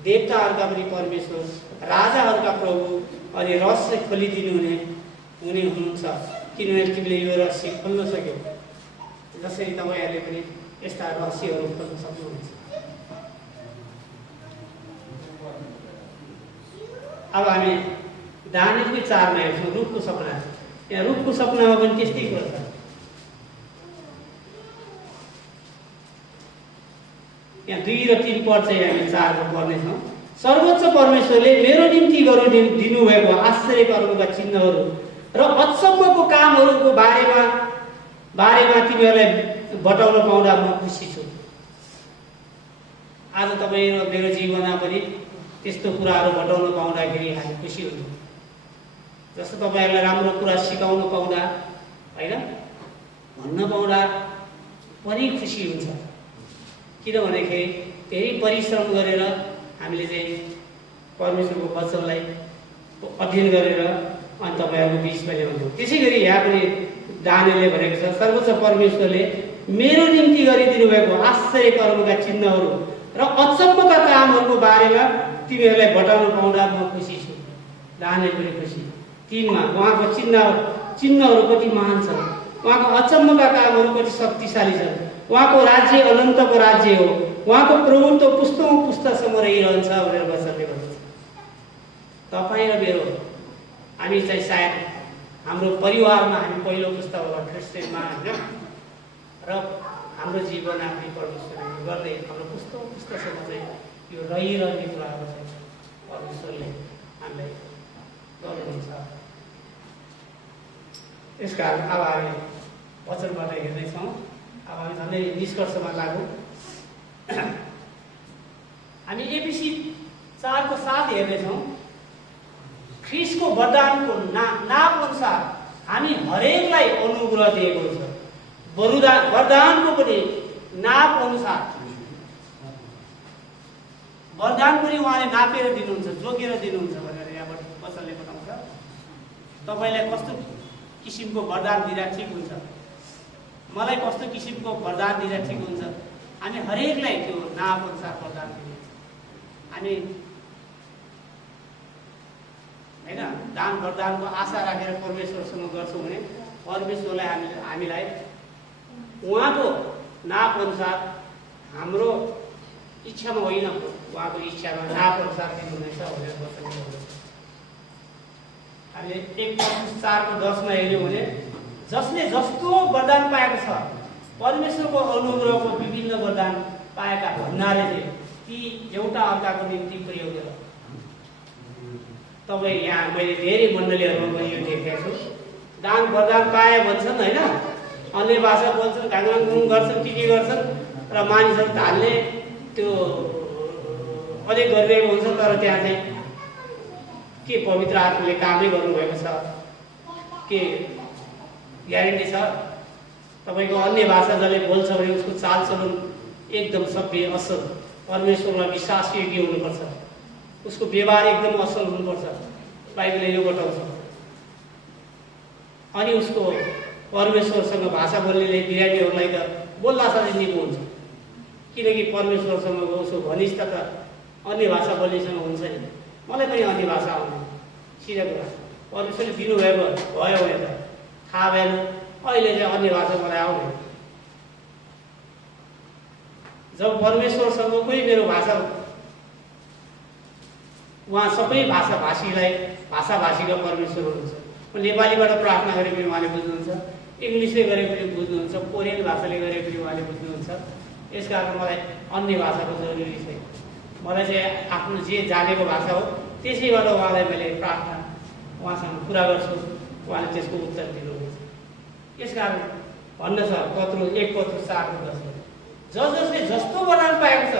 देवताहरूका पनि परमेश्वर राजाहरूका प्रभु अनि रहस्य खोलिदिनु हुने हुनुहुन्छ, किनभने तिमीले यो रहस्य खोल्न सक्यौ, जसरी तपाईँहरूले पनि यस्ता रहस्यहरू खोल्न सक्नुहुन्छ। अब हामी दानियलकै 4मा हेर्छौँ रुखको सपना। यहाँ रुखको सपनामा पनि त्यस्तै कुरा छ। यहाँ 2 र 3 पद चाहिँ हामी 4मा पढ्नेछौँ। सर्वोच्च परमेश्वरले मेरो निम्ति दिनुभएको आश्चर्य कर्मका चिन्हहरू र अचम्मको कामहरूको बारेमा तिमीहरूलाई बताउन पाउँदा म खुसी छु। आज तपाईँ र मेरो जीवनमा पनि त्यस्तो कुराहरू बताउन पाउँदाखेरि हामी खुसी हुन्छौँ। जस्तो तपाईँहरूलाई राम्रो कुरा सिकाउन पाउँदा होइन, भन्न पाउँदा पनि खुसी हुन्छ। किनभनेखेरि धेरै परिश्रम गरेर हामीले चाहिँ परमेश्वरको वचनलाई अध्ययन गरेर अनि तपाईँहरूको बिचमा ल्याउँछौँ। त्यसै गरी यहाँ पनि दानियलले भनेको छ, सर्वोच्च परमेश्वरले मेरो निम्ति गरिदिनु भएको आश्चर्य कर्मका चिन्हहरू र अचम्मका कामहरूको बारेमा तिमीहरूलाई बताउन पाउँदा म खुसी छु। दानियल पनि खुसी। 3मा उहाँको चिन्हहरू कति महान छन्, उहाँको अचम्मका कामहरू कति शक्तिशाली छन्, उहाँको राज्य अनन्तको राज्य हो, उहाँको प्रभुत्व पुस्तौँ पुस्तासम्म रहिरहन्छ भनेर वचनले भन्छ। तपाईँ र मेरो हामी चाहिँ सायद हाम्रो परिवारमा हामी पहिलो पुस्ता होला क्रिस्चियनमा होइन, र हाम्रो जीवन आफै परमेश्वरले गर्दै हाम्रो पुस्तौँ पुस्तासम्म चाहिँ यो रहिरहने कुराहरू चाहिँ परमेश्वरले हामीलाई गर्नुहुन्छ। यसकारण अब हामी वचनबाट हेर्दैछौँ। अब हामी झन्डै निष्कर्षमा लागौँ। हामी एफिसी 4:7 हेर्दैछौँ। ख्रिस्टको वरदानको नाप अनुसार हामी हरेकलाई अनुग्रह दिएको छ। वरदानको पनि नाप अनुसार वरदान पनि उहाँले नापेर दिनुहुन्छ, जोगेर दिनुहुन्छ भनेर यहाँबाट वचनले बताउँछ। तपाईँलाई कस्तो किसिमको वरदान दिँदा ठिक हुन्छ, मलाई कस्तो किसिमको वरदान दिँदा ठिक हुन्छ, हामी हरेकलाई त्यो नाप अनुसार वरदान दिनुहुन्छ। हामी होइन दान वरदानको आशा राखेर परमेश्वरसँग गर्छौँ भने परमेश्वरलाई हामीलाई उहाँको नाप अनुसार, हाम्रो इच्छामा होइन, उहाँको इच्छामा नाप अनुसार दिनुहुनेछ भनेर वचन गर्दछ। हामीले 1:4:10 हेर्यौँ भने जसले जस्तो वरदान पाएको छ, परमेश्वरको अनुग्रहको विभिन्न वरदान पाएका भन्नाले ती एउटा अर्काको निम्ति प्रयोग गर। तपाईँ यहाँ मैले धेरै मण्डलीहरूमा यो देखेको छु, दान वरदान पाए भन्छन् होइन, अन्य भाषा बोल्छन्, घाङाङ गर्छन्, के गर्छन् र मानिसहरू ढाल्ने त्यो अलिक गरिरहेको हुन्छ। तर त्यहाँ चाहिँ के पवित्र आत्माले कामै गर्नुभएको छ, के ग्यारेन्टी छ? तपाईँको अन्य भाषा जसले बोल्छ भने उसको चालचलन एकदम सभ्य असल, परमेश्वरमा विश्वासयोग्य हुनुपर्छ, उसको व्यवहार एकदम असल हुनुपर्छ, बाइबलले यो बताउँछ। अनि उसको परमेश्वरसँग भाषा बोल्नेले बिरामीहरूलाई त बोल्दा साथै निको हुन्छ, किनकि परमेश्वरसँग उसको घनिष्ठता त अन्य भाषा बोल्नेसँग हुन्छ नि। मलाई पनि अन्य भाषा आउँदैन, सिधा कुरा। परमेश्वरले दिनुभएको भयो भने त थाहा भएन, अहिले चाहिँ अन्य भाषा मलाई आउँदैन। जब परमेश्वरसँगकै मेरो भाषा, उहाँ सबै भाषाभाषीका परमेश्वर हुनुहुन्छ। नेपालीबाट प्रार्थना गरे पनि उहाँले बुझ्नुहुन्छ, इङ्ग्लिसले गरे पनि बुझ्नुहुन्छ, कोरियन भाषाले गरे पनि उहाँले बुझ्नुहुन्छ। यस कारण मलाई अन्य भाषाको जरुरी छैन। मलाई चाहिँ आफ्नो जे जानेको भाषा हो त्यसैबाट उहाँलाई मैले प्रार्थना उहाँसँग कुरा गर्छु, उहाँले त्यसको उत्तर दिनुहुन्छ। यस कारण भन्न छ 1:4:10 जसले जस्तो वरदान पाएको छ,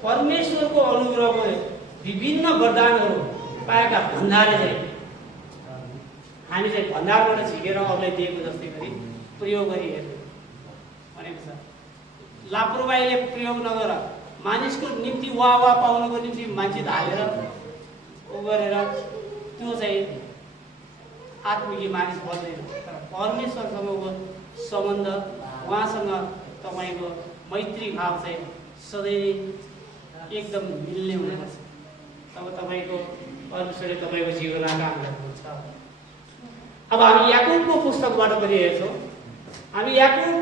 परमेश्वरको अनुग्रहको विभिन्न वरदानहरू पाएका भन्दाले चाहिँ हामी चाहिँ भण्डारबाट झिकेर अरूलाई दिएको जस्तै गरी प्रयोग गरी हेर्नु भनेको छ। लापरवाहीले प्रयोग नगर, मानिसको निम्ति वाह पाउनको निम्ति मान्छे धालेर उ गरेर त्यो चाहिँ आत्मिक मानिस बन्दैन। तर परमेश्वरसँगको सम्बन्ध, उहाँसँग तपाईँको मैत्री भाव चाहिँ सधैँ एकदम मिल्ने हुनुपर्छ। तब तपाईँको परमेश्वरले तपाईँको जीवनमा काम गर्नुहुन्छ। अब हामी याकुबको पुस्तकबाट पनि हेर्छौँ। हामी याकुब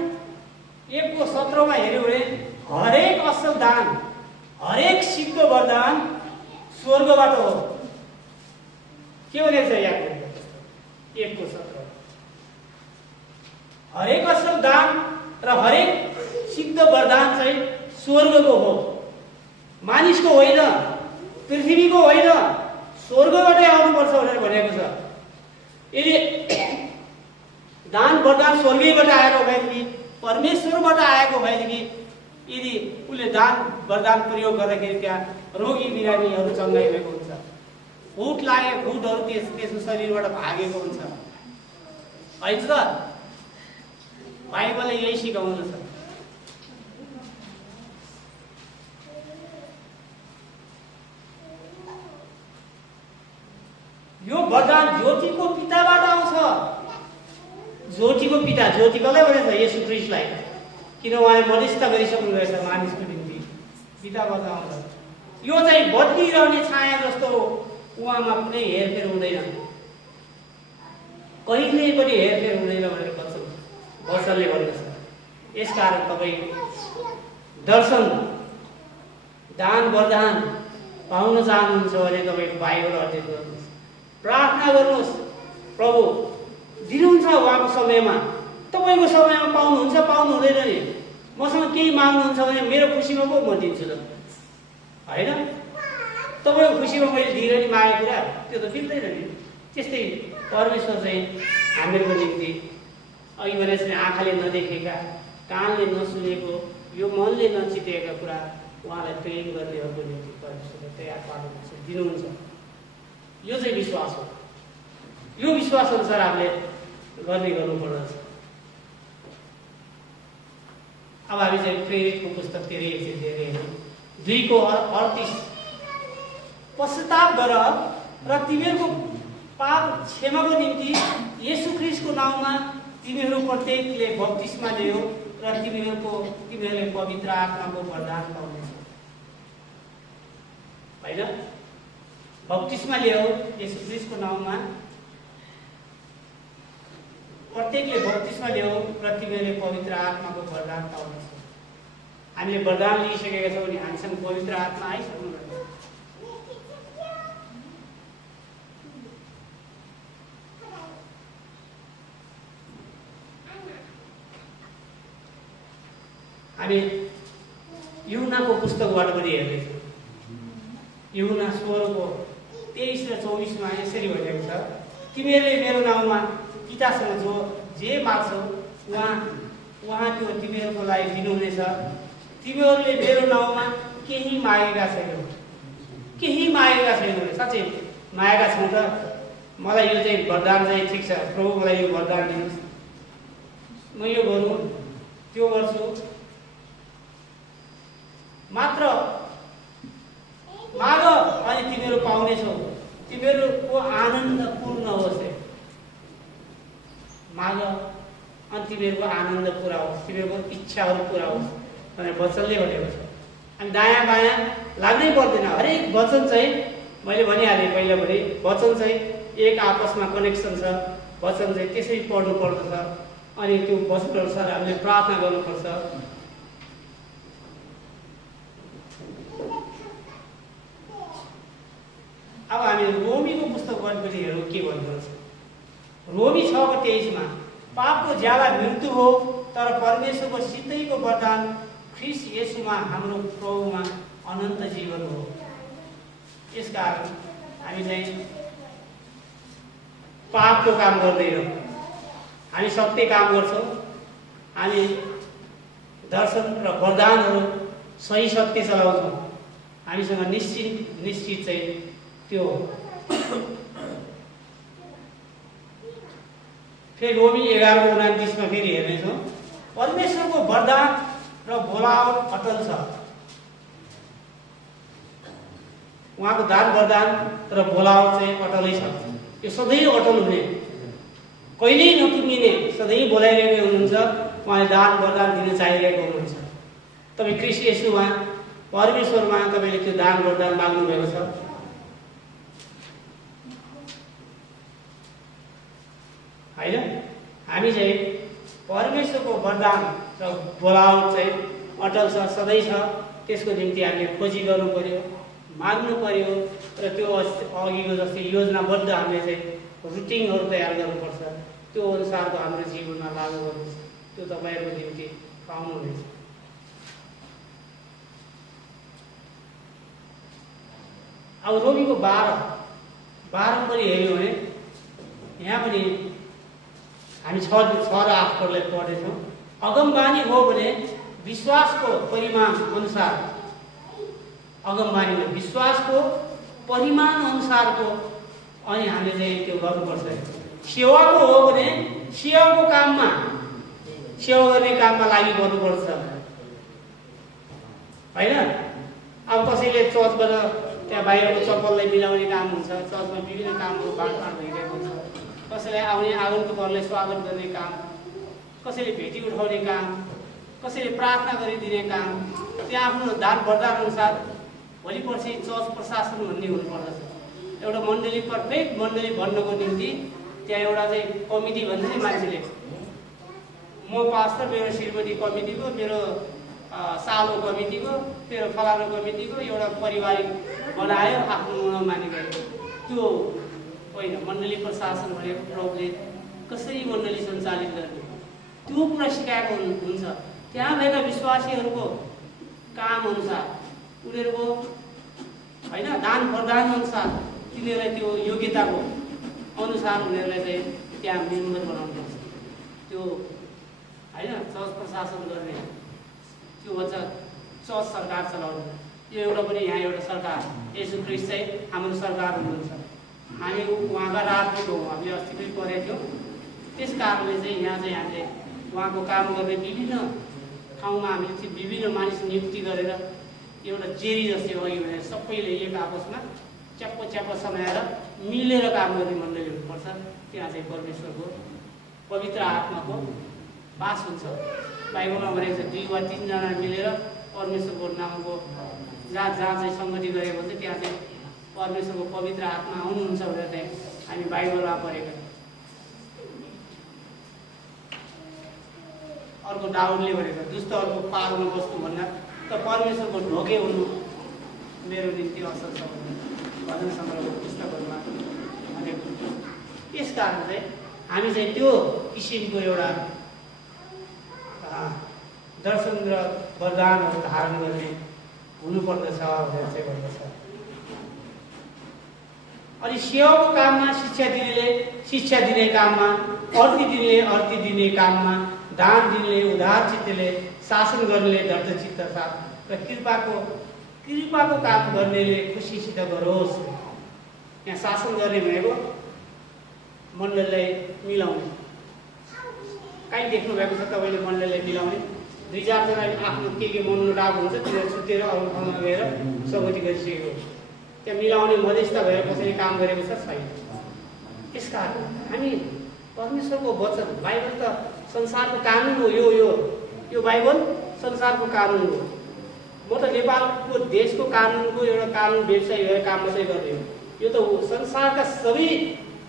1:17 हेऱ्यौँ भने हरेक असल दान, हरेक सिद्ध वरदान स्वर्गबाट हो। के भनेको छ याकुब 1:17? हरेक असल दान र हरेक सिद्ध वरदान चाहिँ स्वर्गको हो, मानिसको होइन, पृथ्वीको होइन, स्वर्गबाटै आउनुपर्छ भनेर भनेको छ। यदि दान वरदान स्वर्गैबाट आएको भएदेखि, परमेश्वरबाट आएको भएदेखि, यदि उसले दान वरदान प्रयोग गर्दाखेरि त्यहाँ रोगी बिरामीहरू चङ्गाइ भएको हुन्छ, भुट लागेको भुटहरू त्यसको शरीरबाट भागेको हुन्छ। होइन त? बाइबलले यही सिकाउँदछ। यो वरदान ज्योतिको पिताबाट आउँछ। ज्योतिको पिता, ज्योति कसलाई भनेको छ? येशू ख्रीष्टलाई, किन उहाँले मध्यस्थता गरिसक्नु रहेछ मानिसको निम्ति, पिताबाट आउँछ। यो चाहिँ बदलिरहने छाया जस्तो हो, उहाँमा कुनै हेरफेर हुँदैन, कहिल्यै पनि हेरफेर हुँदैन भनेर वचनले भनेको छ। यसकारण तपाईँ दर्शन, दान वरदान पाउन चाहनुहुन्छ भने तपाईँ बाइबल अध्ययन गर्नुहोस्, प्रार्थना गर्नुहोस्। प्रभु दिनुहुन्छ उहाँको समयमा, तपाईँको समयमा पाउनुहुन्छ, पाउनु हुँदैन नि। मसँग केही माग्नुहुन्छ भने मेरो खुसीमा पो म दिन्छु त, होइन? तपाईँको खुसीमा मैले दिएर नि मागेको कुरा त्यो त मिल्दैन नि। त्यस्तै परमेश्वर चाहिँ हामीहरूको निम्ति अघि भने चाहिँ आँखाले नदेखेका, कानले नसुनेको, यो मनले नचितेका कुरा उहाँलाई प्रेम गर्नेहरूको निम्ति परमेश्वरले तयार पार्नुहुन्छ, दिनुहुन्छ। यो चाहिँ विश्वास हो। यो विश्वास अनुसार हामीले गर्नुपर्दछ। अब हामी चाहिँ प्रेरितको पुस्तक 2:38 पश्चाताप गर र तिमीहरूको पाप क्षमाको निम्ति येशू ख्रीष्टको नाउँमा तिमीहरू प्रत्येकले बप्तिस्मा लियो र तिमीहरूले पवित्र आत्माको वरदान पाउनेछौ। हैन, बप्तिस्मा लियो येशू ख्रीष्टको नाउँमा, प्रत्येकले बप्तिस्मा लियो र तिमीहरूले पवित्र आत्माको वरदान पाउनेछौ। हामीले वरदान लिइसकेका छौँ नि, हामीसँग पवित्र आत्मा आइसक्नु भएको छ। हामी यूहन्नाको पुस्तकबाट पनि हेर्दैछौँ। यूहन्ना 16:23 र 24 यसरी भनेको छ, तिमीहरूले मेरो नाउँमा पितासँग जे माग्छौ उहाँ त्यो तिमीहरूको लागि दिनुहुनेछ। तिमीहरूले मेरो नाउँमा केही मागेका छैनौ, साँच्चै मागेका छौँ त। मलाई यो चाहिँ वरदान चाहिँ ठिक छ, प्रभु मलाई यो वरदान दिनुहोस्, म यो गरौँ त्यो गर्छु, मात्र माग अनि तिमीहरू पाउनेछौ। तिमीहरूको आनन्द पूर्ण होस्, माग अनि तिमीहरूको आनन्द पुरा होस्, तिमीहरूको इच्छाहरू पुरा होस् भनेर वचनले भनेको छ। अनि दायाँ बायाँ लाग्नै पर्दैन। हरेक वचन चाहिँ मैले भनिहालेँ पहिला पनि, वचन चाहिँ एक आपसमा कनेक्सन छ। वचन चाहिँ त्यसरी पढ्नु पर्दछ अनि त्यो वचन अनुसार हामीले प्रार्थना गर्नुपर्छ। अब हामी रोमीको पुस्तकबाट पनि हेरौँ के भन्नुहुन्छ। रोमी 6:23 पापको ज्याला मृत्यु हो, तर परमेश्वरको सिधैको वरदान ख्रीष्ट येशूमा हाम्रो प्रभुमा अनन्त जीवन हो। यसकारण हामी चाहिँ पापको काम गर्दैनौँ, हामी सत्य काम गर्छौँ। हामी दर्शन र वरदानहरू सही सत्य चलाउँछौँ। हामीसँग निश्चित चाहिँ त्यो फेरि रोमी 11:29 फेरि हेर्नेछौँ। परमेश्वरको वरदान र बोलावट अटल छ। उहाँको दान वरदान र बोलावट चाहिँ अटलै छ। यो सधैँ अटल हुने, कहिल्यै नटुङ्गिने, सधैँ बोलाइरहेको हुनुहुन्छ। उहाँले दान वरदान दिन चाहिरहेको हुनुहुन्छ। तपाईँ ख्रीष्ट येशूमा परमेश्वरमा तपाईँले त्यो दान वरदान माग्नुभएको छ। होइन, हामी चाहिँ परमेश्वरको वरदान र बोलावट चाहिँ अटल छ, सधैँ छ। त्यसको निम्ति हामीले खोजी गर्नु पर्यो, माग्नु पर्यो र त्यो अघिको जस्तै योजनाबद्ध हामीले चाहिँ रुटिनहरू तयार गर्नुपर्छ। त्यो अनुसारको हाम्रो जीवनमा लागू गर्नुपर्छ। त्यो तपाईँहरूको निम्ति पाउनुहुनेछ। अब रोमीको 12 पनि हेऱ्यौँ भने यहाँ पनि हामी 6 र 8 पदलाई पढेछौँ। अगमबानी हो भने विश्वासको परिमाण अनुसार, अगमबानी विश्वासको परिमाण अनुसारको अनि हामीले चाहिँ त्यो गर्नुपर्छ। सेवाको हो भने सेवाको काममा, सेवा गर्ने काममा लागि गर्नुपर्छ। होइन, अब कसैले चर्चबाट त्यहाँ बाहिरको चप्पललाई मिलाउने काम हुन्छ, चर्चमा विभिन्न कामहरू बाँडफाँड भइरहेको हुन्छ। कसैलाई आउने आगन्तुकहरूलाई स्वागत गर्ने काम, कसैले भेटी उठाउने काम, कसैले प्रार्थना गरिदिने काम, त्यहाँ आफ्नो दान वरदान अनुसार भोलि पर्सि चर्च प्रशासन भन्ने हुनुपर्दछ। एउटा मण्डली, पर्फेक्ट मण्डली भन्नको निम्ति त्यहाँ एउटा चाहिँ कमिटी भन्छ नि मान्छेले, म पास्टर, मेरो श्रीमती कमिटीको, मेरो सालो कमिटीको, मेरो फलानो कमिटीको एउटा पारिवारिक बनायो, आफ्नो मानि गयो। त्यो होइन, मण्डली प्रशासन भनेको प्रभुले कसरी मण्डली सञ्चालित गर्ने त्यो कुरा सिकाएको हुन्छ। त्यहाँ भएका विश्वासीहरूको काम अनुसार, उनीहरूको होइन दान वरदान अनुसार, तिनीहरूलाई त्यो योग्यताको अनुसार उनीहरूलाई चाहिँ त्यहाँ मेम्बर बनाउनुपर्छ। त्यो होइन चर्च प्रशासन गर्ने त्यो भन्छ चर्च सरकार चलाउने यो एउटा पनि यहाँ एउटा सरकार येशू ख्रीष्ट चाहिँ हाम्रो सरकार हुनुहुन्छ। हामी उहाँका राजदूत हौँ, हामीले अस्ति पनि पढेको थियौँ। त्यस कारणले चाहिँ यहाँ चाहिँ हामीले उहाँको काम गर्ने विभिन्न ठाउँमा हामीले चाहिँ विभिन्न मानिस नियुक्ति गरेर एउटा जेरी जस्तै अघि भने सबैले एक आपसमा च्याप्प समाएर मिलेर काम गर्ने मण्डली हुनुपर्छ। त्यहाँ चाहिँ परमेश्वरको पवित्र आत्माको वास हुन्छ। बाइबलमा भनेको छ 2 वा 3 जना मिलेर परमेश्वरको नामको जहाँ चाहिँ सङ्गति गरेको हुन्छ त्यहाँ चाहिँ परमेश्वरको पवित्र आत्मा आउनुहुन्छ भनेर चाहिँ हामी बाइबलमा पढेका। अर्को दाउदले भनेको दुष्टहरूको पालमा बस्नु भन्दा त परमेश्वरको ढोके हुनु मेरो निम्ति असल छ भजन सङ्ग्रहको पुस्तकहरूमा भनेको। यस कारण चाहिँ हामी चाहिँ त्यो किसिमको एउटा दर्शन र वरदानहरू धारण गर्ने हुनुपर्दछ भनेर चाहिँ भन्दछ। अनि सेवाको काममा शिक्षा दिने काममा, अर्ती दिने काममा, दान दिनेले उदार चित्तले, शासन गर्नेले दर्द चित्त साथ र कृपाको काम गर्नेले खुसीसित गरोस्। यहाँ शासन गर्ने भनेको मण्डलीलाई मिलाउने। कहीँ देख्नु भएको छ तपाईँले मण्डलीलाई मिलाउने? 2-4 जना आफ्नो के मनमुटाव हुन्छ तिनीहरू छुटेर अरू ठाउँमा गएर सङ्गति गरिसकेको हुन्छ। त्यहाँ मिलाउने मध्यस्थता भएर कसैले काम गरेको छ छैन। यस कारण हामी परमेश्वरको वचन बाइबल त संसारको कानुन हो। यो बाइबल संसारको कानुन हो। म त नेपालको देशको कानुनको एउटा कानुन व्यवसाय भएर काम मात्रै गर्ने हो। यो त संसारका सबै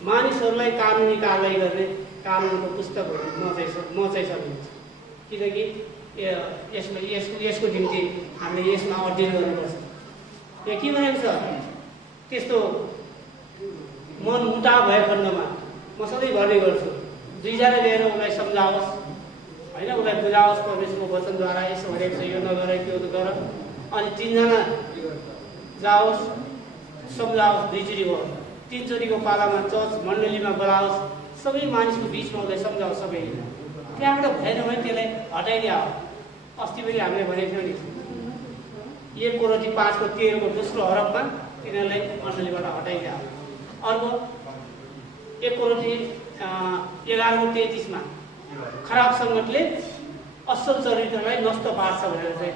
मानिसहरूलाई कानुनी कारवाही गर्ने कानुनको पुस्तकहरू म चाहिँ सकिन्छ। किनकि यसको निम्ति हामीले यसमा अध्ययन गर्नुपर्छ। यहाँ के भनेको छ? त्यस्तो मनमुटाव भए खण्डमा म सधैँ भन्ने गर्छु 2 जना ल्याएर उसलाई सम्झाओस्, होइन, उसलाई बुझाओस् परमेश्वरको वचनद्वारा यसो भनेको छ, यो नगर त्यो गर। अनि 3 जना जाओस्, सम्झाओस्, 2 चोटि भयो, 3 चोटिको पालामा चर्च मण्डलीमा बोलाओस्, सबै मानिसको बिचमा उसलाई सम्झाओस् सबैले। त्यहाँबाट भएन भने त्यसलाई हटाइदिया हो। अस्ति पनि हामीले भनेको थियौँ नि 1 कोरिन्थी 5:13 दोस्रो हरफमा तिनीहरूलाई मण्डलीबाट हटाइदिया हो। अर्को 1 कोरिन्थी 11:33 खराब सङ्गतले असल चरित्रलाई नष्ट पार्छ भनेर चाहिँ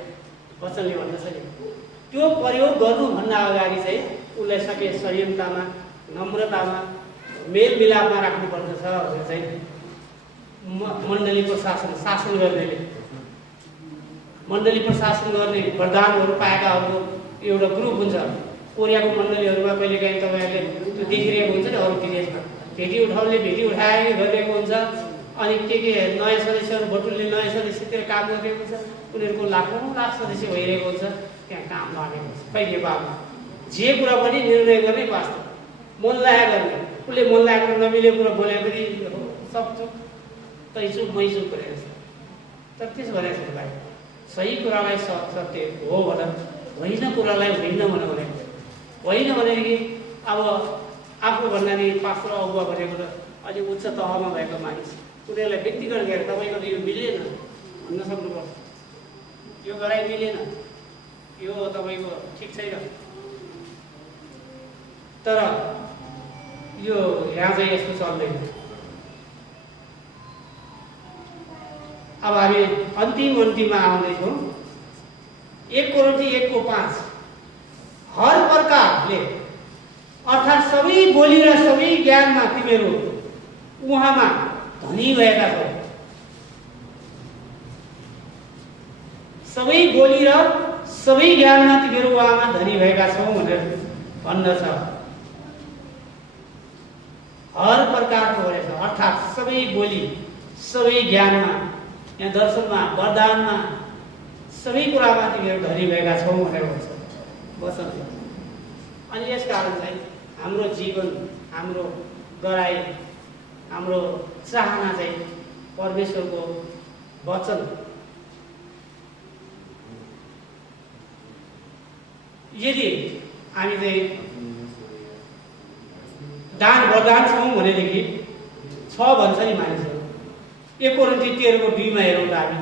वचनले भन्दछ नि। त्यो प्रयोग गर्नुभन्दा अगाडि चाहिँ उसलाई सके संयमतामा, नम्रतामा, मेलमिलापमा राख्नुपर्दछ भनेर चाहिँ मण्डलीको शासन गर्नेले, मण्डली प्रशासन गर्ने वरदानहरू पाएकाहरूको एउटा ग्रुप हुन्छ। कोरियाको मण्डलीहरूमा कहिलेकाहीँ तपाईँहरूले त्यो देखिरहेको हुन्छ नि, अरू विदेशमा भेटी उठाए गरिरहेको हुन्छ। अनि के नयाँ सदस्यहरू बटुल्ने नयाँ सदस्यतिर काम गरिरहेको हुन्छ। उनीहरूको लाख सदस्य भइरहेको हुन्छ। त्यहाँ काम लागेको हुन्छ। खै नेपालमा जे कुरा पनि निर्णय गर्ने वास्तव मन लाया गर्ने, उसले मन लागेको नमिले कुरा बोले पनि सक्छु तै चुप मै चुप गरेको छ। तर त्यसो भनेको छ भाइ, सही कुरालाई सत्य हो भन, होइन कुरालाई होइन भन भनेको। होइन भनेदेखि अब आफूभन्दा नि पास्टर अगुवा भनेको त अलि उच्च तहमा भएको मानिस, उनीहरूलाई व्यक्तिगत गरेर तपाईँको त यो मिलेन भन्न सक्नुपर्छ। यो गराइ मिलेन, यो तपाईँको ठिक छैन। तर यो यहाँ चाहिँ यस्तो चल्दैन। अब हामी अन्तिममा आउँदैछौँ। 1 कोरिन्थी 1:5 हर प्रकारले अर्थात् सबै बोली र सबै ज्ञानमा तिमीहरू उहाँमा धनी भएका छौ। सबै बोली र सबै ज्ञानमा तिमीहरू उहाँमा धनी भएका छौ भनेर भन्दछ। हर प्रकारको भनेको अर्थात् सबै बोली सबै ज्ञानमा, यहाँ दर्शनमा, वरदानमा, सबै कुरामा तिमीहरू धनी भएका छौ भनेर भन्छ वचन। अनि यस कारण चाहिँ हाम्रो जीवन, हाम्रो गराइ, हाम्रो चाहना चाहिँ परमेश्वरको वचन यदि हामी चाहिँ दान वरदान छौँ भनेदेखि छ भन्छ नि मानिसहरू, 1 कोरिन्थी 13:2 मा हेरौँ त हामी,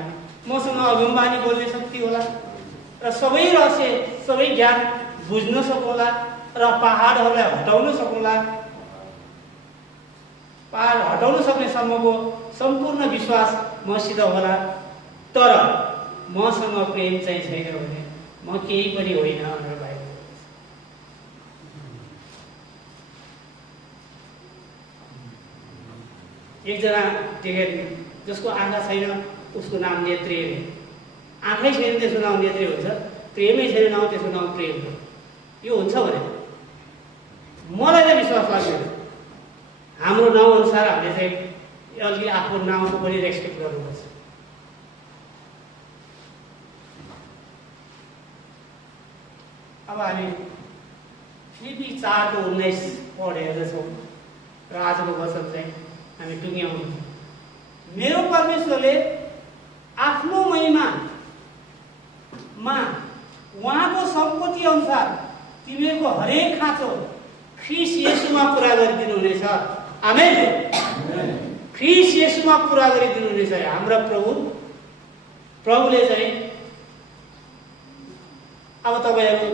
मसँग अगमबानी बोल्ने शक्ति होला र सबै रहस्य सबै ज्ञान बुझ्न सकौँला र पहाडहरूलाई हटाउन सकौँला, पहाड हटाउन सक्ने सम्मको सम्पूर्ण विश्वास मसित होला, तर मसँग प्रेम चाहिँ छैन भने म केही पनि होइन भनेर बाइबल। एकजना देखे जसको आँखा छैन उसको नाम नेत्री हो, आँखै छैन त्यसको नाम नेत्री हुन्छ, प्रेमै छैन नाम त्यसको नाम प्रेम हो। यो हुन्छ भने मलाई चाहिँ विश्वास लाग्दैन। हाम्रो नाउँ अनुसार हामीले चाहिँ अलि आफ्नो नाउँको पनि रेस्पेक्ट गर्नुपर्छ। अब हामी फिलिपी 4:19 पढेर छौँ र आजको वचन चाहिँ हामी टुङ्ग्याउनु। मेरो परमेश्वरले आफ्नो महिमामा उहाँको सम्पत्ति अनुसार तिमीहरूको हरेक खाँचो ख्रीष्ट येशूमा पुरा गरिदिनु हुनेछ। आमेन। ख्रीष्ट येशूमा पुरा गरिदिनु हुनेछ। हाम्रो प्रभुले चाहिँ अब तपाईँहरू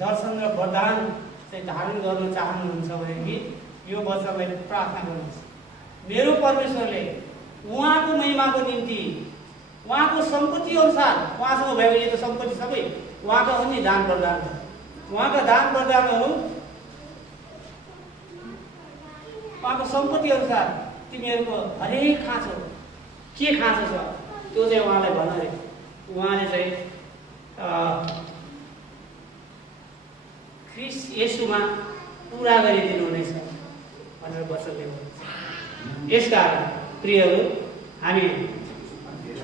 दर्शन र वरदान चाहिँ धारण गर्न चाहनुहुन्छ भनेदेखि यो वचनलाई प्रार्थना गर्नुहोस्। मेरो परमेश्वरले उहाँको महिमाको निम्ति उहाँको सम्पत्ति अनुसार, उहाँसँग भएको यो त सम्पत्ति सबै उहाँका हो नि, दान वरदान, उहाँका दान वरदानहरू उहाँको सम्पत्ति अनुसार तिमीहरूको हरेक खाँचो के खाँचो छ त्यो चाहिँ उहाँलाई भन अरे। उहाँले चाहिँ ख्रीष्ट येशूमा पुरा गरिदिनु हुनेछ भनेर वचनले भन्छ। यसकारण प्रियहरू, हामी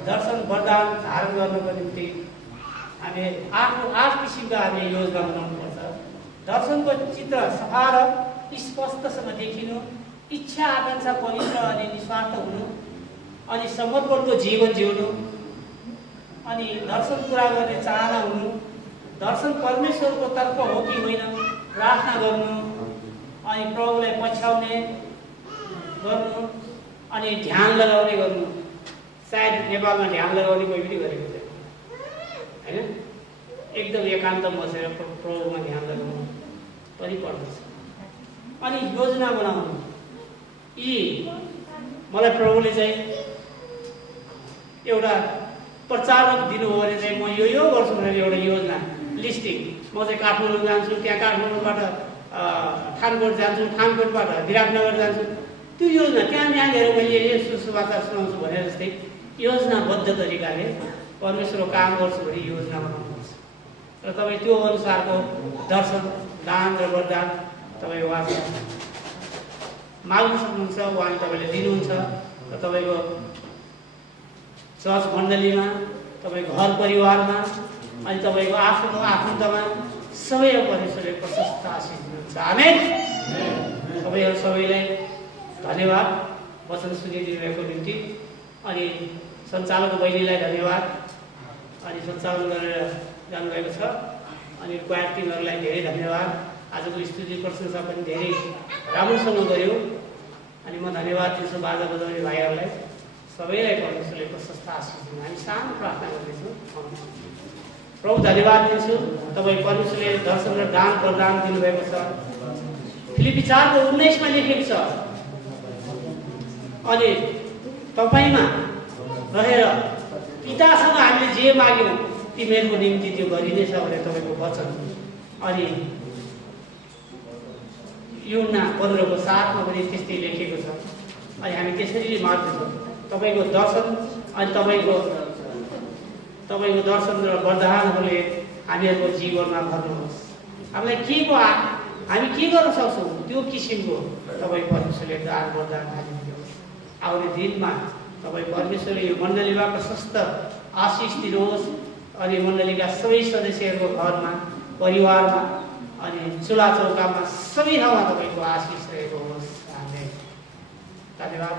दर्शन वरदान धारण गर्नको निम्ति हामी आफ्नो 8 किसिमका हामी योजना बनाउनुपर्छ। दर्शनको चित्र सफा र स्पष्टसँग देखिनु, इच्छा आकांक्षा पवित्र अनि निस्वार्थ हुनु, अनि समर्पणको जीवन जिउनु, अनि दर्शन पुरा गर्ने चाहना हुनु, दर्शन परमेश्वरको तर्फ हो कि होइन प्रार्थना गर्नु, अनि प्रभुलाई पछ्याउने गर्नु, अनि ध्यान लगाउने गर्नु। सायद नेपालमा ध्यान लगाउने कोही पनि गरेको छैन होइन, एकदम एकान्त बसेर प्रभुमा ध्यान लगाउनु पनि पर्दछ। अनि योजना बनाउनु। यी मलाई प्रभुले चाहिँ एउटा प्रचारक दिनु हो भने चाहिँ म यो गर्छु भनेर एउटा योजना लिस्टिङ। म चाहिँ काठमाडौँ जान्छु, त्यहाँ काठमाडौँबाट थानकोट जान्छु, थानकोटबाट विराटनगर जान्छु, त्यो योजना त्यहाँ गएर मैले यसो सुसमाचार सुनाउँछु भनेर जस्तै योजनाबद्ध तरिकाले परमेश्वरको काम गर्छु भने योजना बनाउनुपर्छ र तपाईँ त्यो अनुसारको दर्शन, दान र वरदान तपाईँ उहाँसँग माग्न सक्नुहुन्छ, उहाँले तपाईँले दिनुहुन्छ र तपाईँको चर्च मण्डलीमा, तपाईँको घर परिवारमा, अनि तपाईँको आफ्नो आफन्तमा सबै परमेश्वरले प्रशस्त आशिष दिनुहुन्छ। आमेन। तपाईँहरू सबैलाई धन्यवाद वचन सुनिदिनुभएको निम्ति, अनि सञ्चालक बहिनीलाई धन्यवाद, अनि सञ्चालन गरेर जानुभएको छ, अनि क्वायर टिमहरूलाई धेरै धन्यवाद। आजको स्तुति प्रशंसा पनि धेरै राम्रोसँग गऱ्यो, अनि म धन्यवाद दिन्छु बाजा बजाउने भाइहरूलाई, सबैलाई परमेश्वरले प्रशस्त आशिष दिनु। हामी सानो प्रार्थना गर्दैछौँ। प्रभु धन्यवाद दिन्छु, तपाईँ परमेश्वरले दर्शन र दान वरदान दिनुभएको छ। फिलिपी 4:19 मा लेखेको छ, अनि तपाईँमा रहेर पितासँग हामीले जे माग्यौँ तिमीहरूको निम्ति त्यो गरिनेछ भने तपाईँको वचन। अनि यूहन्ना 15:7 मा पनि त्यस्तै लेखेको छ। अनि हामी त्यसरी माग्छौँ तपाईँको दर्शन, अनि तपाईँको दर्शन र वरदानहरूले हामीहरूको जीवनमा भर्नुहोस्। हामीलाई हामी के गर्न सक्छौँ त्यो किसिमको तपाईँ परमेश्वरले दान वरदान दिनुहोस्। आउने दिनमा तपाईँ परमेश्वरले यो मण्डलीमा प्रशस्त आशिष दिनुहोस्, अनि मण्डलीका सबै सदस्यहरूको घरमा, परिवारमा, अनि चुला चौकामा सबै ठाउँमा तपाईँको आशिष रहेको होस्। धन्यवाद।